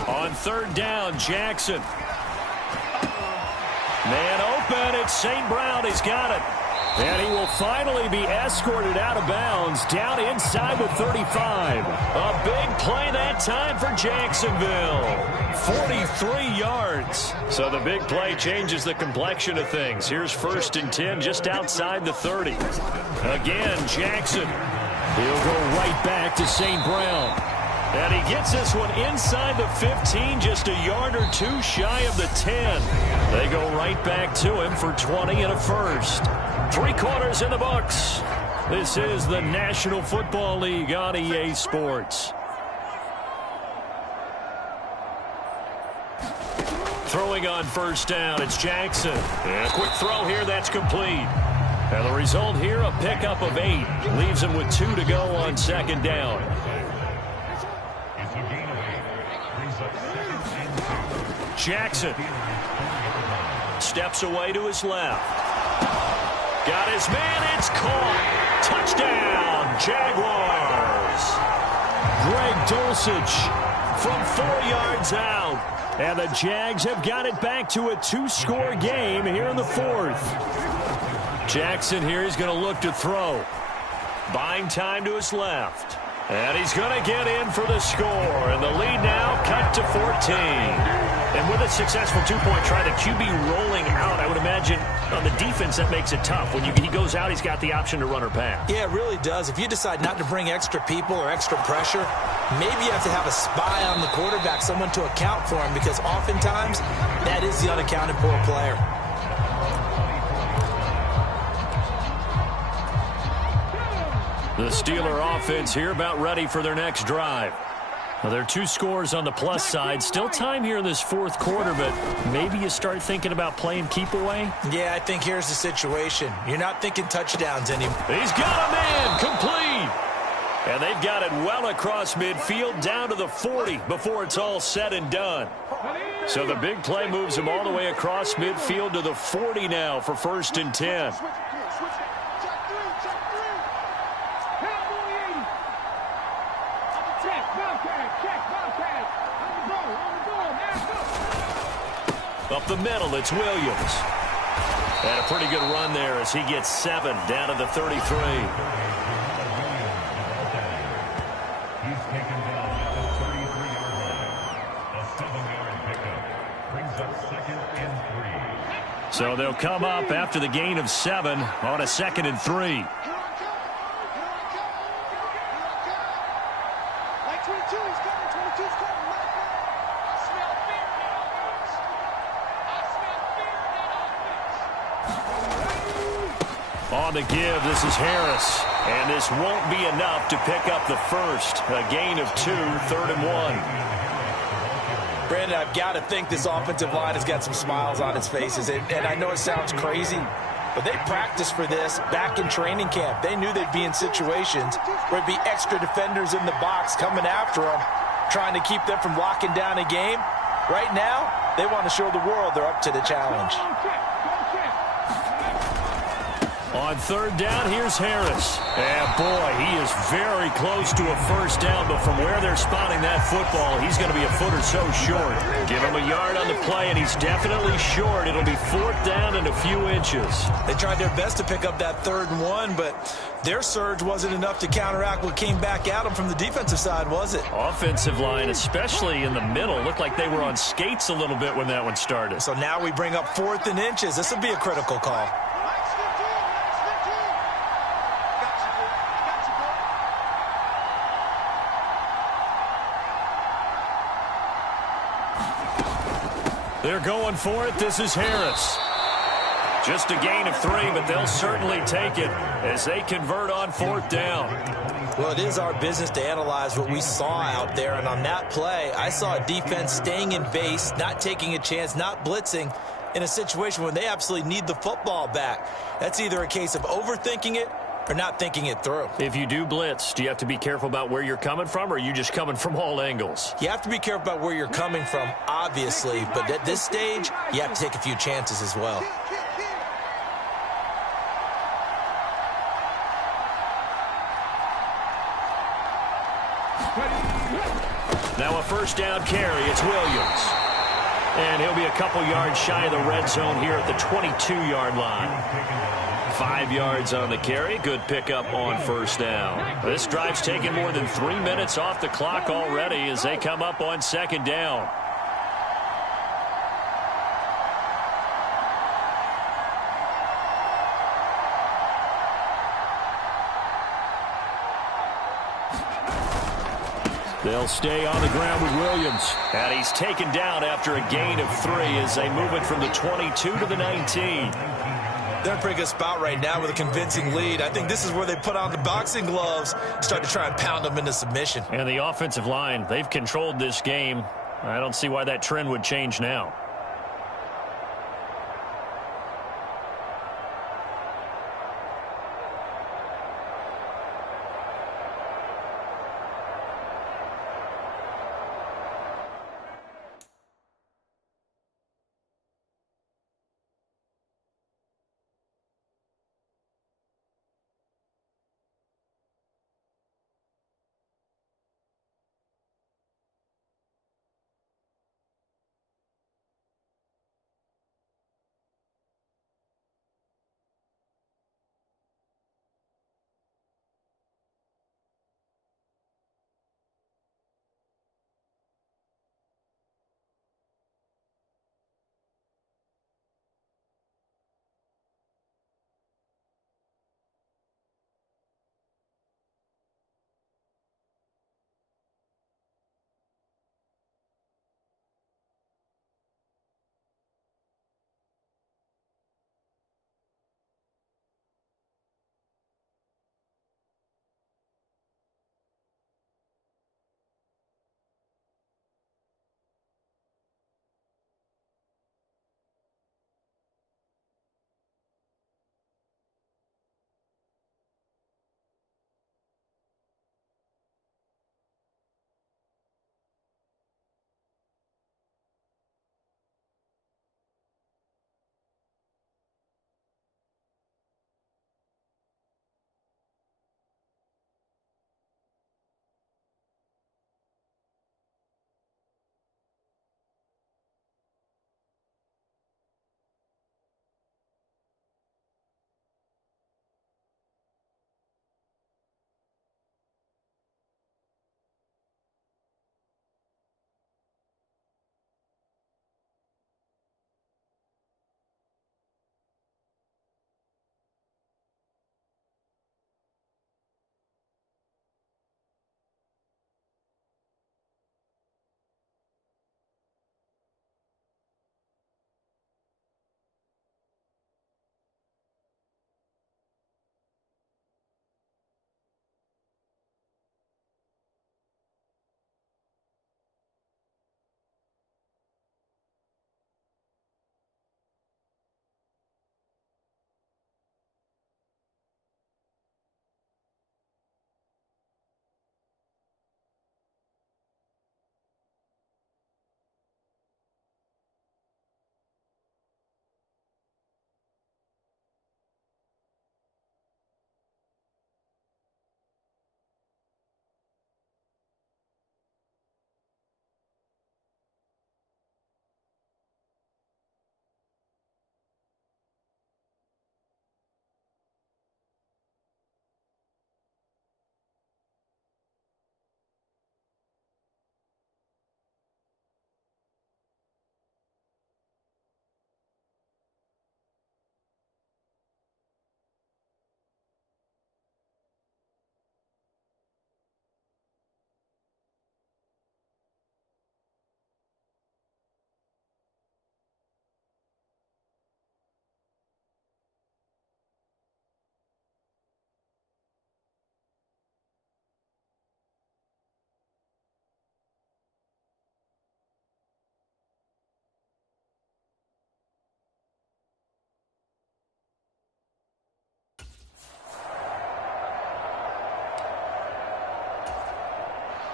On 3rd down, Jackson. Man open, it's St. Brown, he's got it. And he will finally be escorted out of bounds, down inside the 35. A big play that time for Jacksonville. 43 yards. So the big play changes the complexion of things. Here's 1st and 10 just outside the 30. Again, Jackson. He'll go right back to St. Brown. And he gets this one inside the 15, just a yard or 2 shy of the 10. They go right back to him for 20 and a first. 3 quarters in the books. This is the National Football League on EA Sports. Throwing on 1st down, it's Jackson. And a quick throw here, that's complete. And the result here, a pickup of 8. Leaves him with 2 to go on 2nd down. Jackson steps away to his left. Got his man, it's caught. Touchdown, Jaguars. Greg Dulcich from 4 yards out. And the Jags have got it back to a 2-score game here in the 4th. Jackson here is going to look to throw. Buying time to his left. And he's going to get in for the score. And the lead now cut to 14. And with a successful 2-point try, the QB rolling out, I would imagine on the defense that makes it tough. When he goes out, he's got the option to run or pass. Yeah, it really does. If you decide not to bring extra people or extra pressure, maybe you have to have a spy on the quarterback, someone to account for him, because oftentimes that is the unaccounted for player. The Steeler offense here about ready for their next drive. Now, there are 2 scores on the plus side. Still time here in this 4th quarter, but maybe you start thinking about playing keep away? Yeah, I think here's the situation. You're not thinking touchdowns anymore. He's got a man, complete. And they've got it well across midfield down to the 40 before it's all said and done. So the big play moves him all the way across midfield to the 40 now for 1st and 10. Up the middle, it's Williams. And a pretty good run there as he gets 7 down to the 33. He's taken down at the 33-yard line. A 7-yard pickup brings up 2nd and 3. So they'll come up after the gain of 7 on a 2nd and 3. On the give, this is Harris. And this won't be enough to pick up the first. A gain of 2, 3rd and 1. Brandon, I've got to think this offensive line has got some smiles on its faces. And I know it sounds crazy, but they practiced for this back in training camp. They knew they'd be in situations where it'd be extra defenders in the box coming after them, trying to keep them from locking down a game. Right now, they want to show the world they're up to the challenge. On 3rd down, here's Harris. And boy, he is very close to a first down, but from where they're spotting that football, he's going to be a foot or so short. Give him a yard on the play, and he's definitely short. It'll be 4th down and a few inches. They tried their best to pick up that 3rd and 1, but their surge wasn't enough to counteract what came back at them from the defensive side, was it? Offensive line, especially in the middle, looked like they were on skates a little bit when that one started. So now we bring up 4th and inches. This will be a critical call. They're going for it. This is Harris. Just a gain of 3, but they'll certainly take it as they convert on 4th down. Well, it is our business to analyze what we saw out there, and on that play, I saw a defense staying in base, not taking a chance, not blitzing in a situation when they absolutely need the football back. That's either a case of overthinking it or not thinking it through. If you do blitz, do you have to be careful about where you're coming from, or are you just coming from all angles? You have to be careful about where you're coming from, obviously, but at this stage, you have to take a few chances as well. Now a first down carry. It's Williams. And he'll be a couple yards shy of the red zone here at the 22-yard line. 5 yards on the carry. Good pickup on 1st down. This drive's taken more than 3 minutes off the clock already as they come up on 2nd down. They'll stay on the ground with Williams. And he's taken down after a gain of 3 as they move it from the 22 to the 19. They're in a pretty good spot right now with a convincing lead. I think this is where they put on the boxing gloves, start to try and pound them into submission. And the offensive line, they've controlled this game. I don't see why that trend would change now.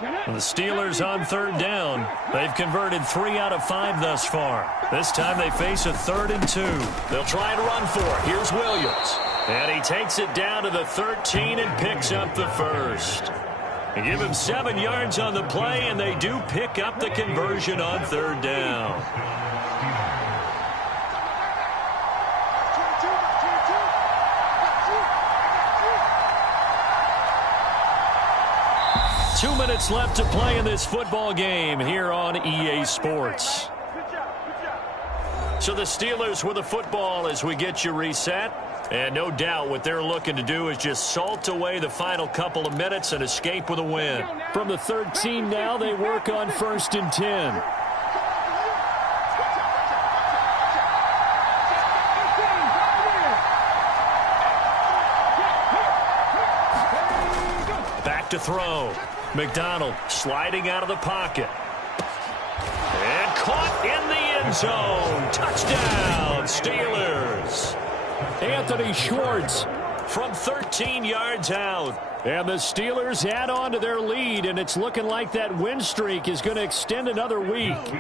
The Steelers on third down. They've converted 3 out of 5 thus far. This time they face a 3rd and 2. They'll try and run for it. Here's Williams. And he takes it down to the 13 and picks up the first. They give him 7 yards on the play, and they do pick up the conversion on third down. Two minutes left to play in this football game here on EA Sports. So the Steelers with the football as we get you reset. And no doubt what they're looking to do is just salt away the final couple of minutes and escape with a win. From the 13 now, they work on 1st and 10. Back to throw. McDonald sliding out of the pocket. And caught in the end zone. Touchdown, Steelers. Anthony Schwartz from 13 yards out. And the Steelers add on to their lead, and it's looking like that win streak is going to extend another week.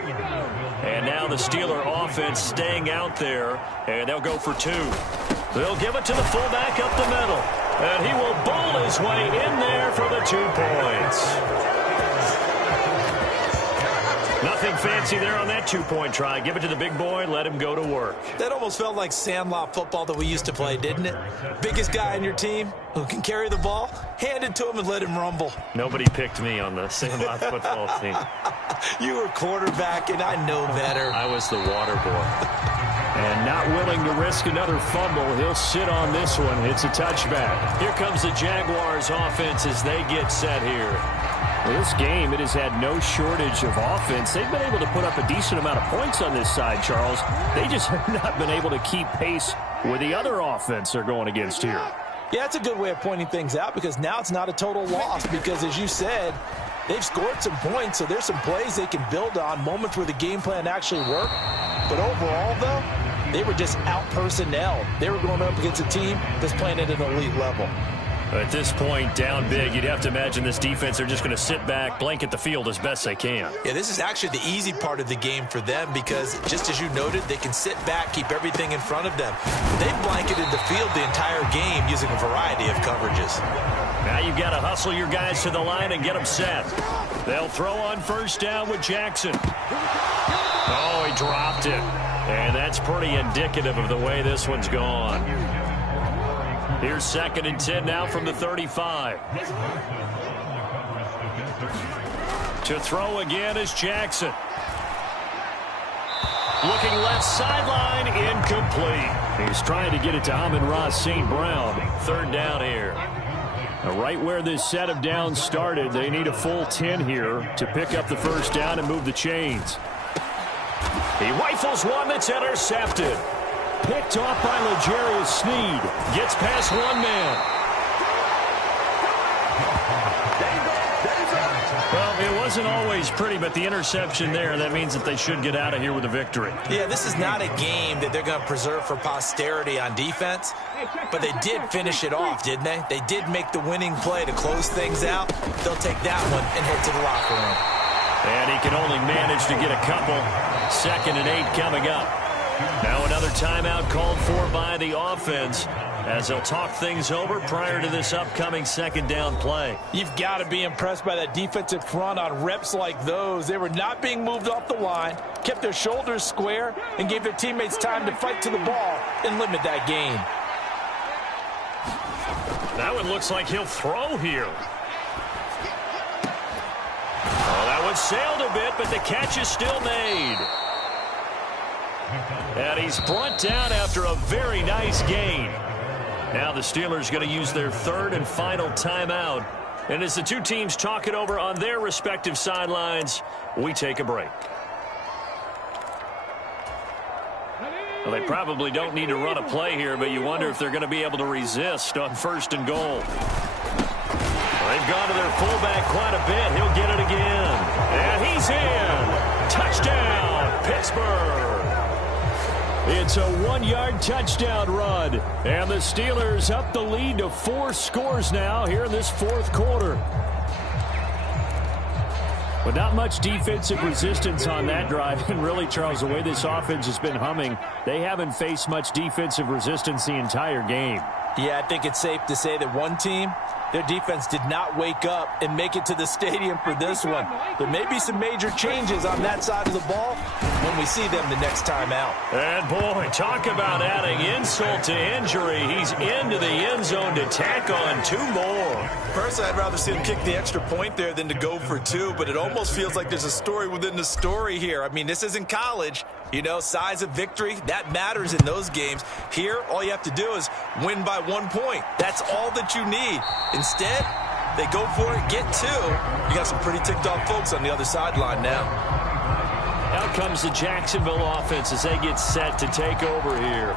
And now the Steeler offense staying out there, and they'll go for 2. They'll give it to the fullback up the middle. And he will bowl his way in there for the 2 points. Nothing fancy there on that 2-point try. Give it to the big boy, let him go to work. That almost felt like Sandlot football that we used to play, didn't it? Biggest guy on your team who can carry the ball, hand it to him and let him rumble. Nobody picked me on the Sandlot football team. You were quarterback, and I know better. I was the water boy. And not willing to risk another fumble, he'll sit on this one. It's a touchback. Here comes the Jaguars offense as they get set here. Well, this game, it has had no shortage of offense. They've been able to put up a decent amount of points on this side, Charles. They just have not been able to keep pace with the other offense they're going against here. Yeah, that's a good way of pointing things out because now it's not a total loss because, as you said, they've scored some points, so there's some plays they can build on, moments where the game plan actually worked. But overall, though, they were just out-personnel. They were going up against a team that's playing at an elite level. At this point, down big, you'd have to imagine this defense, they're just going to sit back, blanket the field as best they can. Yeah, this is actually the easy part of the game for them because, just as you noted, they can sit back, keep everything in front of them. They've blanketed the field the entire game using a variety of coverages. Now you've got to hustle your guys to the line and get them set. They'll throw on 1st down with Jackson. Oh, he dropped it. And that's pretty indicative of the way this one's gone. Here's 2nd and 10 now from the 35. To throw again is Jackson. Looking left sideline, incomplete. He's trying to get it to Amon-Ra St. Brown. 3rd down here. Now, right where this set of downs started, they need a full 10 here to pick up the 1st down and move the chains. He rifles one that's intercepted. Picked off by L'Jarius Sneed. Gets past one man. Well, it wasn't always pretty, but the interception there, that means that they should get out of here with a victory. Yeah, this is not a game that they're going to preserve for posterity on defense, but they did finish it off, didn't they? They did make the winning play to close things out. They'll take that one and head to the locker room. And he can only manage to get a couple. 2nd and 8 coming up. Now another timeout called for by the offense as they'll talk things over prior to this upcoming 2nd down play. You've got to be impressed by that defensive front on reps like those. They were not being moved off the line, kept their shoulders square, and gave their teammates time to fight to the ball and limit that gain. That one looks like he'll throw here. Oh, that one sailed a bit, but the catch is still made. And he's brought down after a very nice gain. Now the Steelers going to use their 3rd and final timeout. And as the two teams talk it over on their respective sidelines, we take a break. Well, they probably don't need to run a play here, but you wonder if they're going to be able to resist on 1st and goal. They've gone to their fullback quite a bit. He'll get it again. And he's in. Touchdown, Pittsburgh. It's a 1-yard touchdown run. And the Steelers up the lead to 4 scores now here in this 4th quarter. But not much defensive resistance on that drive. And really, Charles, the way this offense has been humming, they haven't faced much defensive resistance the entire game. Yeah, I think it's safe to say that one team, their defense did not wake up and make it to the stadium for this one. There may be some major changes on that side of the ball when we see them the next time out. And, boy, talk about adding insult to injury. He's into the end zone to tack on 2 more. Personally, I'd rather see him kick the extra point there than to go for 2, but it almost feels like there's a story within the story here. I mean, this isn't college. You know, size of victory, that matters in those games. Here, all you have to do is win by 1 point. That's all that you need. Instead, they go for it, get 2. You got some pretty ticked off folks on the other sideline now. Out comes the Jacksonville offense as they get set to take over here.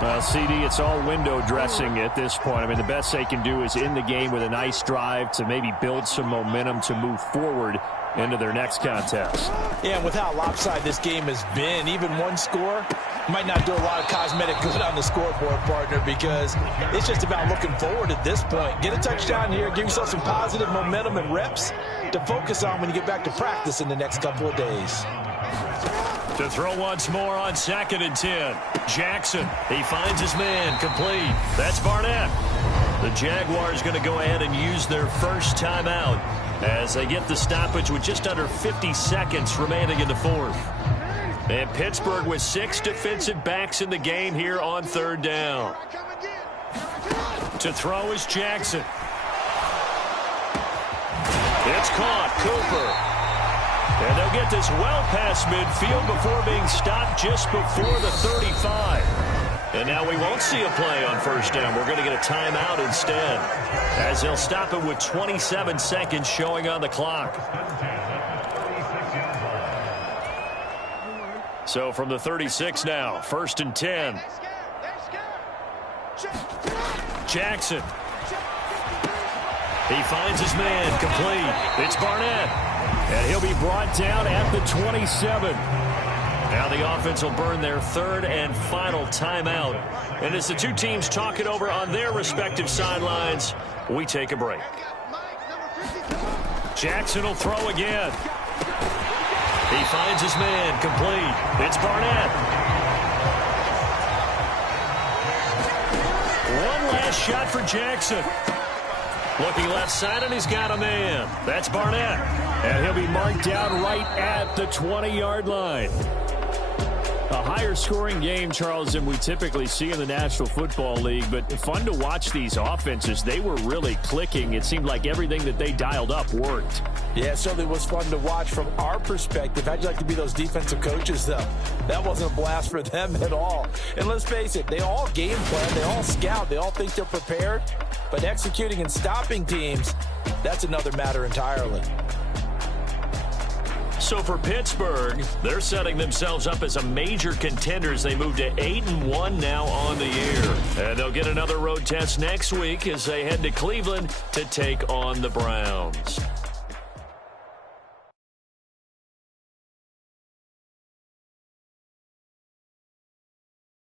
Well, CD, it's all window dressing at this point. I mean, the best they can do is end the game with a nice drive to maybe build some momentum to move forward into their next contest. Yeah, and with how lopsided this game has been, even one score might not do a lot of cosmetic good on the scoreboard, partner, because it's just about looking forward at this point. Get a touchdown here, give yourself some positive momentum and reps to focus on when you get back to practice in the next couple of days. To throw once more on 2nd and 10. Jackson, he finds his man, complete. That's Barnett. The Jaguars going to go ahead and use their first timeout as they get the stoppage with just under 50 seconds remaining in the 4th. And Pittsburgh with 6 defensive backs in the game here on 3rd down. To throw is Jackson. It's caught, Cooper. And they'll get this well past midfield before being stopped just before the 35. And now we won't see a play on 1st down. We're going to get a timeout instead, as they'll stop it with 27 seconds showing on the clock. So from the 36 now, 1st and 10. Jackson. He finds his man, complete. It's Barnett. And he'll be brought down at the 27. Now the offense will burn their 3rd and final timeout. And as the 2 teams talk it over on their respective sidelines, we take a break. Jackson will throw again. He finds his man, complete. It's Barnett. One last shot for Jackson. Looking left side, and he's got a man. That's Barnett. And he'll be marked down right at the 20-yard line. A higher scoring game, Charles, than we typically see in the National Football League, but fun to watch these offenses. They were really clicking. It seemed like everything that they dialed up worked. Yeah, it certainly was fun to watch from our perspective. How'd you like to be those defensive coaches, though? That wasn't a blast for them at all. And let's face it, they all game plan, they all scout, they all think they're prepared, but executing and stopping teams, that's another matter entirely. So for Pittsburgh, they're setting themselves up as a major contender as they move to 8-1 now on the year. And they'll get another road test next week as they head to Cleveland to take on the Browns.